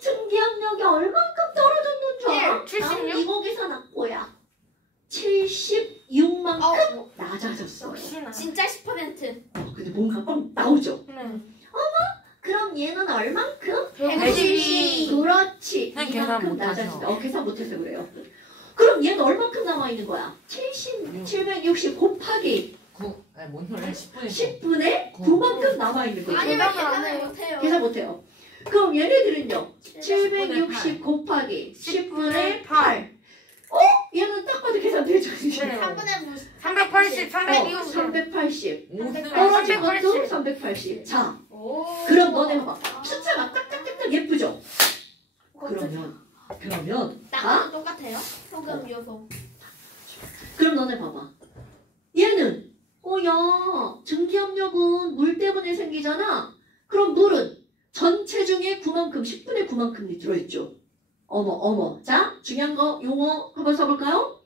증기압력이 얼만큼 떨어졌는 줄 알아? 76? 이거 계산할 76만큼 낮아졌어요. 역시나. 진짜 10%. 근데 뭔가 뻥 나오죠. 네. 그럼 얘는 얼만큼? 112. 그렇지. 난 계산 이만큼 못하죠. 낮아진다. 계산 못해서 그래요. 그럼 얘는 얼만큼 남아있는 거야? 760 곱하기 뭔 소리야? 10분에 10분의 9만큼 남아있는 거죠. 아니 왜 계산을 안 계산을 해요? 못해요? 계산 못해요. 그럼 얘네들은요. 10분의 760 gov하기 10분의 8. 8. 얘는 딱 봐도 계산 되죠. 네. 3분의 9. 380, 320. 380. 5분 떨어진 것도 380. 자, 그럼 너네 봐봐. 숫자가 딱딱딱딱 예쁘죠? 그러면 다? 땅은 똑같아요? 소금 요소. 그럼 너네 봐봐. 얘는 야 증기압력은 물 때문에 생기잖아. 그럼 물은 전체 중에 9만큼 10분의 9만큼이 들어있죠. 어머. 자, 중요한 거 용어 한번 써볼까요?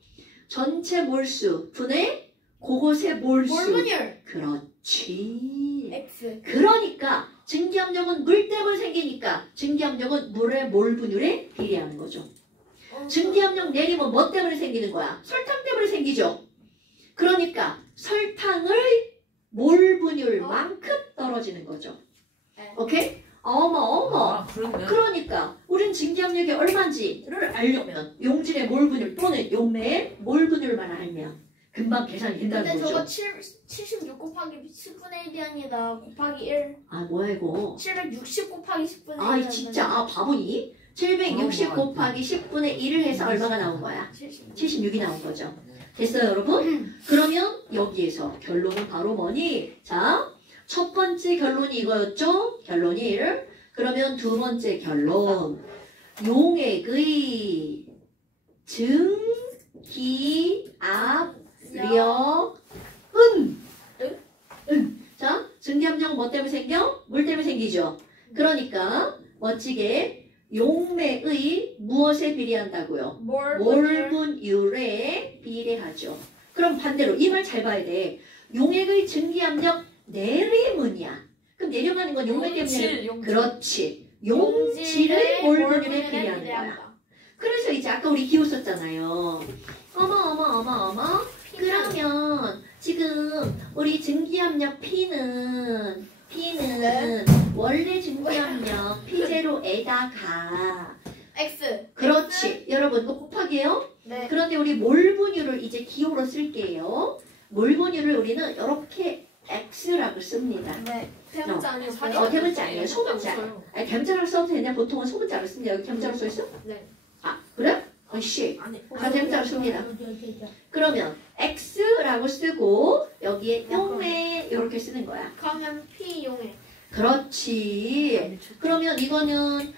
전체 몰수 분의 그곳의 몰수. 몰분율. 그렇지. X. 그러니까 증기압력은 물 때문에 생기니까 증기압력은 물의 몰분율에 비례하는 거죠. 증기압력 내리면 뭐 때문에 생기는 거야? 설탕 때문에 생기죠. 그러니까 설탕의 몰분율만큼 떨어지는 거죠. 네. 오케이? 어머. 아, 그런데 그러니까 우린 증기압력이 얼마인지를 알려면 용질의 몰분율 또는 용매의 몰분율만 알면 금방 계산이 된다는 근데 거죠. 저거 76 곱하기 10분의 1이 아니라 곱하기 1. 아 뭐야 이거. 760 곱하기 10분의 1. 아 진짜 바보니? 760 곱하기 10분의 1을 해서 얼마가 나온 거야? 76이 나온 거죠. 됐어요 여러분? 그러면 여기에서 결론은 바로 뭐니? 자, 첫 번째 결론이 이거였죠? 결론이 1. 그러면 두 번째 결론. 용액의 증기압력은 자, 증기압력은 뭐 때문에 생겨? 물 때문에 생기죠. 그러니까 멋지게 용매의 무엇에 비례한다고요? 몰분율에 비례하죠. 그럼 반대로 이 말 잘 봐야 돼. 용액의 증기압력 내림은이야. 그럼 내려가는 건 용매 때문에 그렇지. 용질의 몰분율에 비례하는 거야. 그래서 이제 아까 우리 기호 썼잖아요. 어머. 그러면 지금 우리 증기압력 P는 원래 증기압력 P0에다가 X. 그렇지. 여러분 이거 곱하기예요. 네. 그런데 우리 몰분율을 이제 기호로 쓸게요. 몰분율을 우리는 이렇게 X라고 씁니다. 네. 대문자 아니었어요? 대문자 아니에요. 소문자. 아니 대문자로 써도 되냐? 보통은 소문자로 씁니다. 여기 대문자로 써있어? 네. 아 그래? 아씨. 아니 다 대문자로 씁니다. 그러면 X라고 쓰고 여기에 용매 이렇게 쓰는 거야. 그러면 P 용액. 그렇지. 그러면 이거는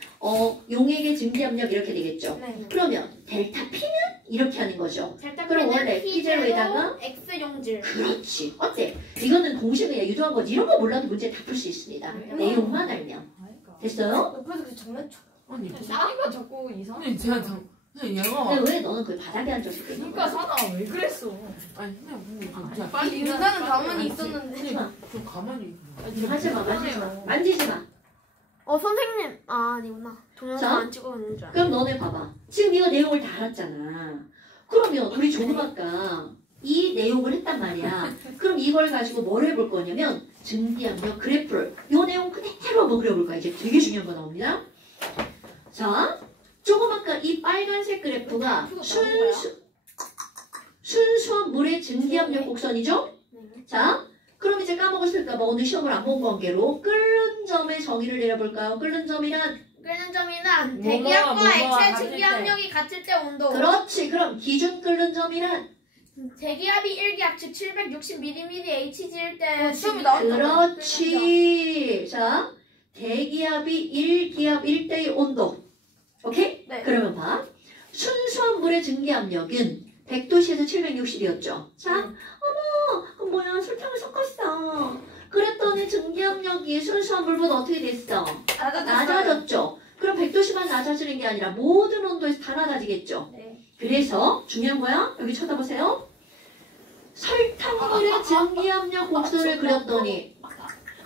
용액의 증기압력 이렇게 되겠죠. 네. 그러면 델타 P는 이렇게 하는 거죠. 델타 그럼 P는 원래 P0에다가 X 용질. 그렇지. 어때? 이거는 공식을 그냥 유도한 거지. 이런 거 몰라도 문제 다 풀 수 있습니다. 내용만 알면. 됐어요? 그래서 그 장난쳐. 아니 사니가 자꾸 이상해. 아니 제가 얘가 근데 왜 너는 그 바닥에 앉아서 그러는 그러니까 거야? 사나 왜 그랬어? 아니 그냥 진짜 빨리 인간은 가만히 있었는데. 하지 마. 좀 가만히 하지 마. 만지지 마. 선생님. 아니구나. 동영상 자. 안 찍어놓는 줄 알아. 그럼 너네 봐봐. 지금 이거 내용을 다 알았잖아. 그러면 우리 조금 아까 이 내용을 했단 말이야. 그럼 이걸 가지고 뭘 해볼 거냐면 증기압력 그래프를 이 내용 그대로 한번 그려볼 거야. 이제 되게 중요한 거 나옵니다. 자, 조금 아까 이 빨간색 그래프가 순수한 물의 증기압력 곡선이죠? 자, 그럼 이제 까먹었을까봐 오늘 시험을 안 본 관계로 끓는 점의 정의를 내려볼까요? 끓는 점이란 끓는 점이란 뭐뭐와 대기압과 뭐뭐와 액체 같을 증기압력이 같을 때 온도. 그렇지. 그럼 기준 끓는 점이란 대기압이 1기압 즉 760mm의 HG일 때 시험이 나왔잖아. 그렇지. 자, 대기압이 1기압 1대의 온도. 오케이? 네. 그러면 봐. 순수한 물의 증기압력은 100도씨에서 760이었죠. 자, 어머, 뭐야, 설탕을 섞었어. 그랬더니 증기압력이 순수한 물보다 어떻게 됐어? 낮아졌죠. 그럼 100도씨만 낮아지는 게 아니라 모든 온도에서 다 낮아지겠죠. 네. 그래서 중요한 거야. 여기 쳐다보세요. 설탕물의 증기압력 곡선을 그렸더니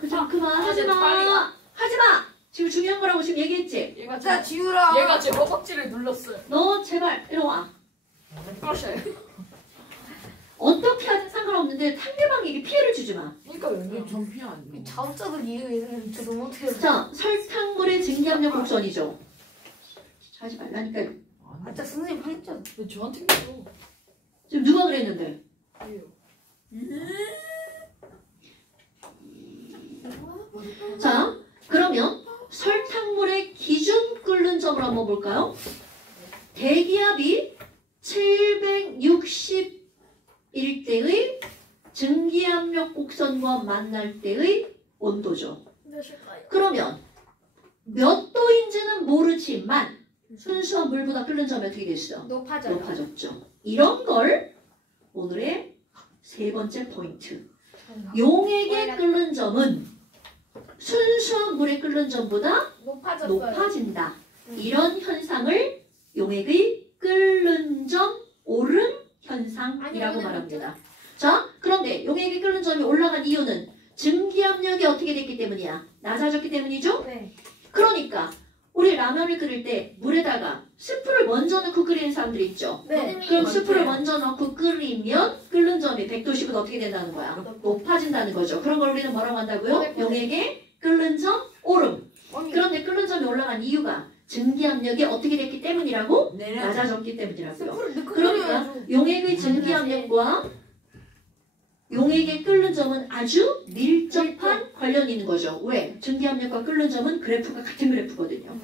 그만 하지마. 지금 중요한 거라고 지금 얘기했지. 얘가 자, 제 지우라. 얘가 제 허벅지를 눌렀어요. 너 제발 이리 와. 그러셔요. 어떻게 하든 상관없는데 상대방에게 피해를 주지 마. 그러니까 왜 이게 전 피해 안 돼. 자업자들 이해는 저 너무 어떻게 해요? 자, 설탕물의 증기압력 곡선이죠. 하지 말라니까. 안 진짜 선생님 한자. 왜 저한테 그래요? 지금 누가 그랬는데? 왜요? 자, 그러면 설탕물의 기준 끓는 점을 한번 볼까요? 대기압이 761대의 증기압력 곡선과 만날 때의 온도죠. 몇일까요? 그러면 몇 도인지는 모르지만 순수한 물보다 끓는 점이 어떻게 됐어? 높아져요. 높아졌죠. 이런 걸 오늘의 세 번째 포인트. 용액의 끓는 점은 순수한 물의 끓는 점보다 높아졌어요. 높아진다. 이런 현상을 용액의 끓는 점 오름 현상이라고 말합니다. 자, 그런데 용액의 끓는 점이 올라간 이유는 증기압력이 어떻게 됐기 때문이야? 낮아졌기 때문이죠? 네. 그러니까 우리 라면을 끓일 때 물에다가 스프를 먼저 넣고 끓이는 사람들이 있죠. 네. 그럼 스프를 먼저 넣고 끓이면 끓는 점이 100도씨보다 어떻게 된다는 거야? 높아진다는 거죠. 그런 걸 우리는 뭐라고 한다고요? 용액의 끓는 점 오름. 그런데 끓는 점이 올라간 이유가 증기압력이 어떻게 됐기 때문이라고? 내려. 낮아졌기 때문이라고요. 스프를 넣고 그러니까 끓여야죠. 용액의 증기압력과 용액의 끓는 점은 아주 밀접한 관련이 있는 거죠. 왜? 증기압력과 끓는 점은 그래프가 같은 그래프거든요.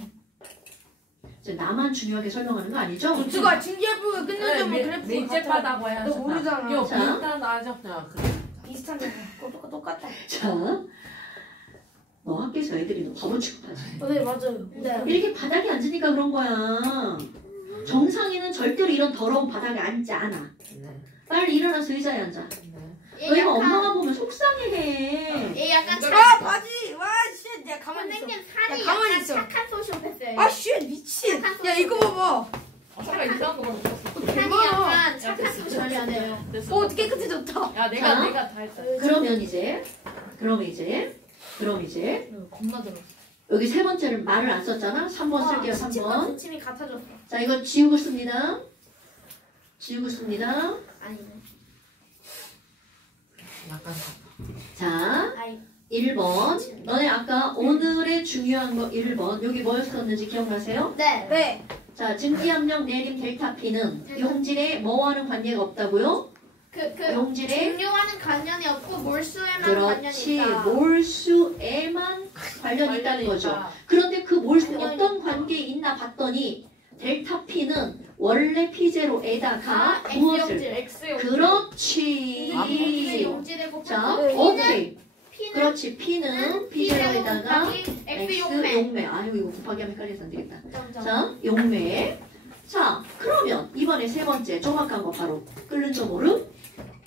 이제 나만 중요하게 설명하는 거 아니죠? 누가 증기압력을 끝낸 점은 그래프가 밀접하다고 해야 너 모르잖아. 이거 자. 비슷한 아적잖아. 그래. 비슷한데 똑같아. 자, 너 학교에서 애들이 너 바보 취급하지. 네 맞아요. 네. 이렇게 바닥에 앉으니까 그런 거야. 정상인은 절대로 이런 더러운 바닥에 앉지 않아. 네. 빨리 일어나서 의자에 앉아. 네. 너 이거 엄마가 보면 속상해해. 얘 약간 아 바지. 와 씨. 내가 가만히 있어. 선생님 살이 야, 가만히 약간 있어. 착한 소시오패스예요. 아 씨. 미친. 야 이거 봐봐. 아까 이상한 거 먹었어. 살이 대박. 약간 착한 됐어, 소시오패스예요. 됐어. 오 깨끗해졌다. 야 자. 내가 다 했다. 그럼 이제 겁나 들었어. 여기 세 번째를 말을 안 썼잖아. 3번 쓸게요. 수치과 3번. 부침이 같아졌어. 자, 이거 지우고 씁니다. 아니네. 약간 자, 아니. 1번. 너네 아까 오늘의 중요한 거 1번. 여기 뭐였었는지 기억나세요? 네. 네. 자, 증기압력 내림 델타 P는 용질에 뭐와는 관계가 없다고요? 그 용질에 중요한 관련이 없고 몰수에만 관련이 그렇지. 있다. 몰수에만 관련이 있다는 거죠. 그런데 그 몰수 어떤 관계에 있나 봤더니 델타 P는 원래 P0에다가 무엇을? X용. 그렇지. 용질의 곱하기 자, 네. 오케이. P는 그렇지. P는 P0에다가 X X 용매. 용매. 아유, 이거 곱하기 하면 헷갈려서 안 되겠다. 점점. 자, 용매. 자, 그러면 이번에 세 번째 정확한 거 바로 끓는 점 오름.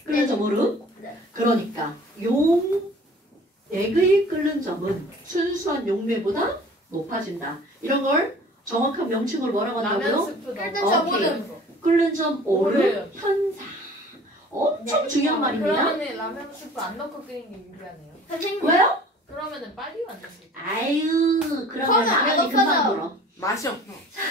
끓는 점 오름. 네. 그러니까 용액의 끓는 점은 순수한 용매보다 높아진다. 이런 걸 정확한 명칭으로 뭐라고 라면 한다고요? 스프 끓는 넣어. 점 오케이. 오름. 끓는 점 오름 오름. 현상. 엄청 중요한 말입니다. 그러면은 라면 스프 안 넣고 끓이는 게 유리하네요. 선생님. 왜요? 그러면은 빨리 만들 수 있어. 아유, 그러면 커져, 라면이 커져. 금방 불어. 맛이 없어.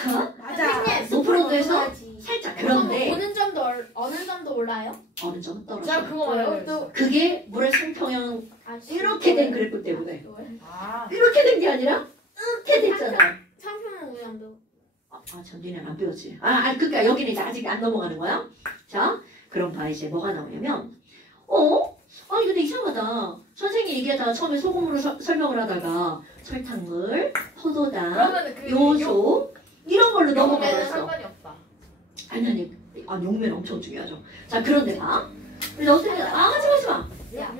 선생님. 높은 온도에서 올라가지. 살짝 그런데 어느 점도 올라요? 어느 점은 제가 떨어져. 그거 말해요. 그게 물의 상평형 아, 이렇게 된 그래프 때문에. 아. 이렇게 된 게 아니라 이렇게 됐잖아. 상표는 어느 정도? 참 니네 안 배웠지. 그러니까 여기는 이제 아직 안 넘어가는 거야. 자, 그럼 봐 이제 뭐가 나오냐면, 아니 근데 이상하다. 선생님이 얘기하다가 처음에 소금으로 설명을 하다가 설탕물, 포도당, 그러면은 그 요소 이런 걸로 용매는 넘어가버렸어. 상관이 없다. 아니, 용매는 엄청 중요하죠. 자, 그런데 봐. 우리 어떻게 하지 마. 야.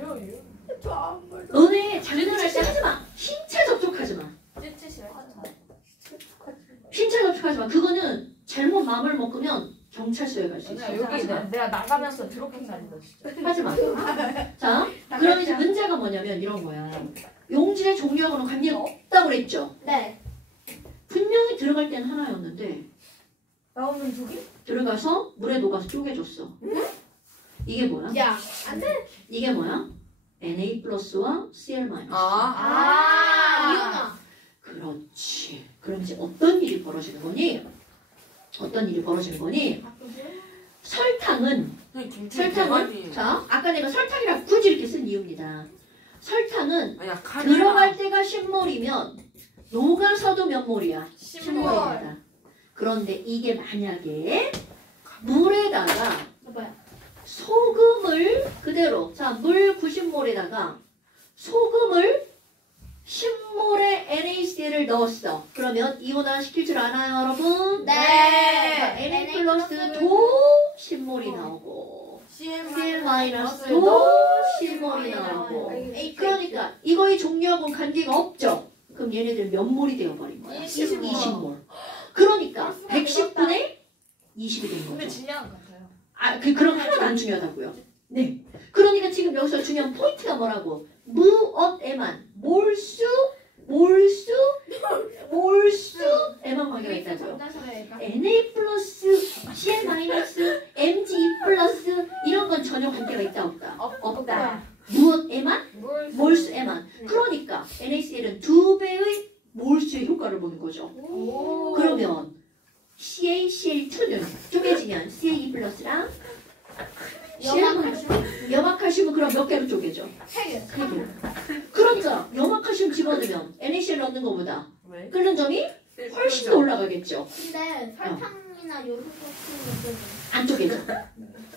너네 장난할 때 하지 마. 신체 접촉하지 마. 찌찌시라. 신체 접촉하지 마. 그거는 잘못 마음을 먹으면 경찰서에 갈 수 있어. 여기 하지 마. 내가 나가면서 드롭킹 다닌다 진짜. 하지 마. 자, 그럼 이제 문제가 뭐냐면 이런 거야. 용질의 종류하고는 관계가 없다고 그랬죠. 네. 분명히 들어갈 때는 하나였는데 나오면 두 개? 들어가서 물에 녹아서 쪼개졌어. 이게 뭐야? 야, 안 돼. 이게 뭐야? Na 플러스와 Cl 마이너스. 이윤아. 그렇지. 그럼 이제 어떤 일이 벌어지는 거니? 어떤 일이 벌어지는 거니? 설탕은 자 아까 내가 설탕이라고 굳이 이렇게 쓴 이유입니다. 설탕은 아니야 들어갈 때가 10몰이면 녹아서도 몇 몰이야? 10몰입니다. 그런데 이게 만약에 물에다가 뭐야? 소금을 그대로 자 물 90몰에다가 소금을 10몰의 NaCl을 넣었어. 그러면 이온화 시킬 줄 아나요 여러분? 네. Na 플러스도 10몰이 나오고 Cl 마이너스도 10몰이 나오고 그러니까 이거의 종류하고는 관계가 없죠. 그럼 얘네들 몇 몰이 되어버린 거야? 20몰. 그러니까 110분의 20이 된 근데 거죠. 진리하는 것 같아요. 그런 하나는 안 중요하다고요. 네. 그러니까 지금 여기서 중요한 포인트가 뭐라고? 무엇에만 몰수에만 관계가 있다고요. Na 플러스 Cl 마이너스 Mg 플러스 이런 건 전혀 관계가 있다 없다? 없다. 무엇에만? 몰수에만. 그러니까 NaCl은 2배의 몰수의 효과를 보는 거죠. 그러면 CaCl2는 쪼개지면 CaE 플러스랑 염화칼슘은 그럼 몇 개로 쪼개져? 3개. 그러니까 염화칼슘 집어넣으면 NaCl 넣는 것보다 왜? 끓는 점이 훨씬 더 올라가겠죠. 근데 설탕이나 요소 같은 것들 안 쪼개져.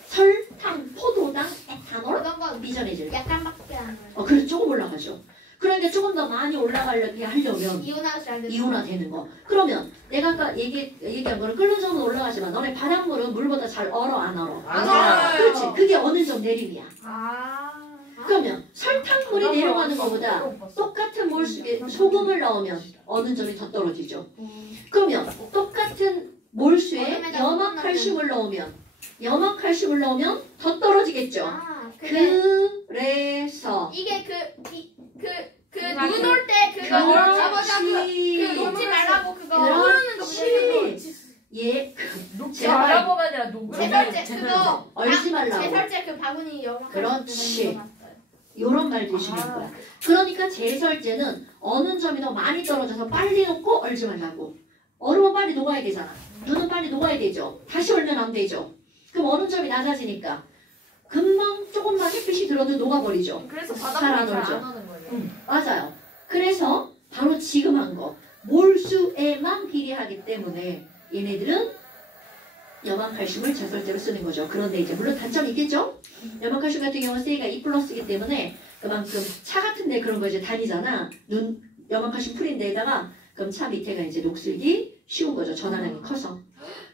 설탕, 포도당, 에탄올 그런 건 미전해질. 약간밖에 안 해요. 그래서 조금 올라가죠. 그러니까 조금 더 많이 올라가려게 하려면 이온화시 이온화 되는 거. 그러면 내가 아까 얘기한 거는 끓는 점은 올라가지만 너네 바닷물은 물보다 잘 얼어 안 얼어? 안 얼어요. 그렇지. 그게 어느 정도 내림이야. 아. 그러면 설탕물이 내려가는 것보다 똑같은 몰수에 소금을 넣으면 어느 점이 더 떨어지죠. 그러면 똑같은 몰수에 염화칼슘을 넣으면 더 떨어지겠죠. 아, 그래서 이게 눈 올 때 그거 잡아서 그 녹지 말라고 그거 그렇지. 예, 녹지 말라고가 아니라 녹을 제설제 그거 얼지 말라고. 제설제 그 바구니 영화 그렇지. 요런 말 드시는 거야. 그러니까 제설제는 어느 점이 더 많이 떨어져서 빨리 녹고 얼지 말라고. 얼으면 빨리 녹아야 되잖아. 눈은 빨리 녹아야 되죠. 다시 얼면 안 되죠. 그럼 어느 점이 낮아지니까 금방 조금만 햇빛이 들어도 녹아버리죠. 그래서 잘안 바닷물이 잘 얼죠. 안 하는 거예요. 맞아요. 그래서 바로 지금 한 거. 몰수에만 비례하기 때문에 얘네들은 염화칼슘을 제설제로 쓰는 거죠. 그런데 이제 물론 단점이 있겠죠? 염화칼슘 같은 경우는 C가 E+이기 때문에 그만큼 차 같은 데 그런 거 이제 다니잖아. 염화칼슘 풀인 데에다가 그럼 차 밑에가 이제 녹슬기 쉬운 거죠. 전환량이 커서.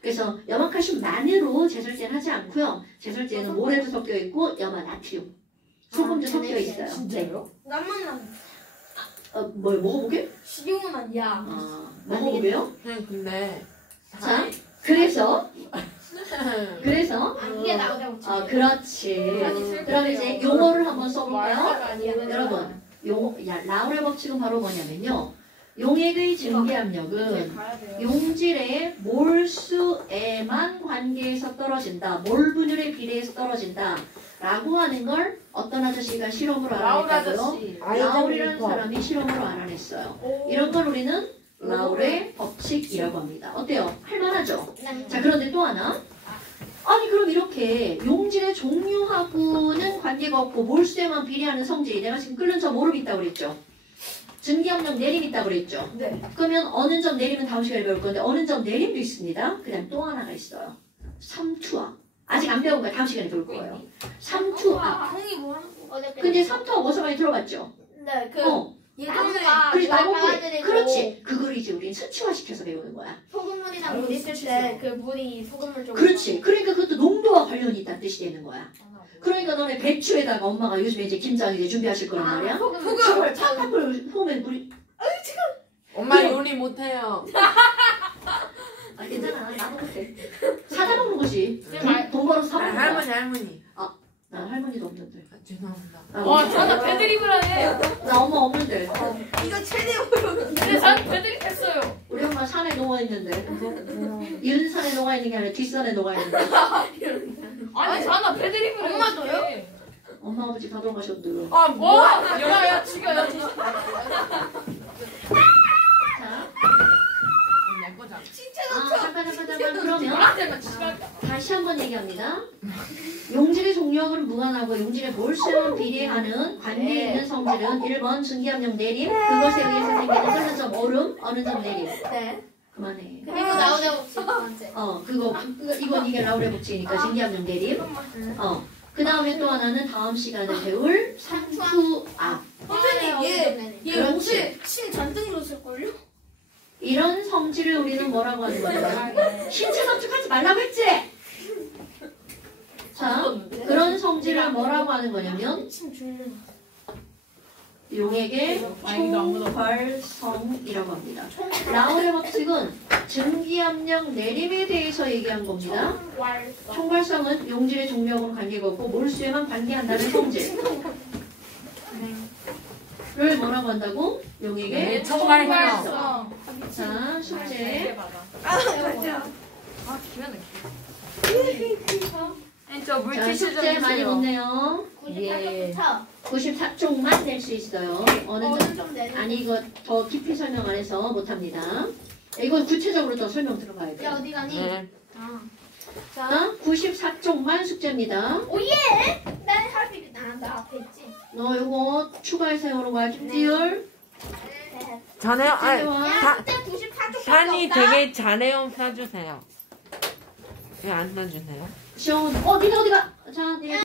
그래서 염화칼슘만으로 제설제는 하지 않고요. 제설제는 모래도 섞여 있고 염화 나트륨, 소금도 섞여 있어요. 진짜요? 나만 나. 뭐 먹어보게? 식용은 야. 먹어보게요? 그냥 근데 자, 그래서 이게 나오자고 그렇지. 그럼 이제 용어를 한번 써볼까요? 아니야. 여러분, 라울의 법칙은 바로 뭐냐면요. 용액의 증기압력은 용질의 몰수에만 관계에서 떨어진다. 몰 분율에 비례해서 떨어진다. 라고 하는 걸 어떤 아저씨가 실험으로 라울 알아냈다고요? 아저씨. 라울이라는 사람이 실험으로 알아냈어요. 이런 걸 우리는 라울의 법칙이라고 합니다. 어때요? 할만하죠? 자, 그런데 또 하나. 아니 그럼 이렇게 용질의 종류하고는 관계가 없고 몰수에만 비례하는 성질이 내가 지금 끓는 점 오름 있다고 그랬죠? 증기압력 내림 있다고 그랬죠? 네. 그러면 어느 점 내림은 다음 시간에 배울 건데 어느 점 내림도 있습니다. 그냥 또 하나가 있어요. 삼투압. 아직 안 배운 거야. 다음 시간에 배울 거예요. 삼투압. 형이 뭐 하는 거? 근데 삼투압 어디서 많이 들어봤죠? 네, 그 예전에 그래 나보고 강아지들이 그렇지. 그걸 이제 우린 수치화시켜서 배우는 거야. 소금물이나 물 있을 때 그 물이 소금물 좀 그렇지. 그러니까 그것도 농도와 관련이 있다는 뜻이 되는 거야. 그러니까 너네 배추에다가 엄마가 요즘에 이제 김장 이제 준비하실 거란 말이야. 소금을 팍팍 보면 물이 엄마 요리 못해요. 괜찮아. 나도 못해. 사다 먹는 거지. 말- 돈 벌어서 사 먹는 거야. 할머니. 난 할머니도 없는데. 죄송합니다. 와, 저는 배드립을 하네. 나 엄마 없는데. 이거 최대로 근데 저는 배드립 했어요. 우리 우리 엄마 산에 녹아 있는데. 이른산에 녹아 있는 게 아니라 뒷산에 녹아 있는데. 아니 자나 배드립을 엄마도요? 엄마 아버지 다 돌아가셨는데. 아 뭐? 야야 지금 야 자, 내 거잖아. 잠깐. 그러면 나한테만 지랄이야. 다시 한번 얘기합니다. 용질의 종류하고는 무관하고 용질의 몰수와 비례하는 관계에 있는 성질은 1번 증기압력 내림, 그것에 의해서 생기는 흐르점 오름, 어느 점 내림. 네. 그만해. 그리고 나오자 봅시 두 번째. 이건 이게 라우레 법칙이니까 증기압력 내림. 그 다음에 또 하나는 다음 시간에 배울 상투압. 선생님 얘 그렇지. 옷에 침 잔뜩 묻었을걸요? 이런 성질을 우리는 뭐라고 하는 거냐? 신체 접촉하지 말라고 했지? 자, 그런 성질을 뭐라고 하는 거냐면 침 죽는 용액의 총괄성이라고 합니다. 라우레 법칙은 증기압력 내림에 대해서 얘기한 겁니다. 총괄성은 용질의 종류하고는 관계가 없고 몰수에만 관계한다는 성질을 뭐라고 한다고? 용액의 총괄성. 자, 숙제. 맞아. 아 기회는 저 자, 물티슈 좀 숙제 많이 주세요. 못 내요. 예. 94쪽만 낼 수 있어요. 어느 정도? 좀 내려. 아니 이거 더 깊이 설명 안 해서 못합니다. 이건 구체적으로 더 설명 들어가야 야 돼요. 어디 가니? 네. 자, 94쪽만 숙제입니다. 오예! 난 할수 있겠다. 나 앞에 있지. 너 이거 추가해서 오는 거야, 김지율. 네. 자네요. 아, 야 다, 그때 94쪽 산이 되게 자네요 사주세요. 왜 안 사주세요? 시원. 네가 어디가? 자, 네.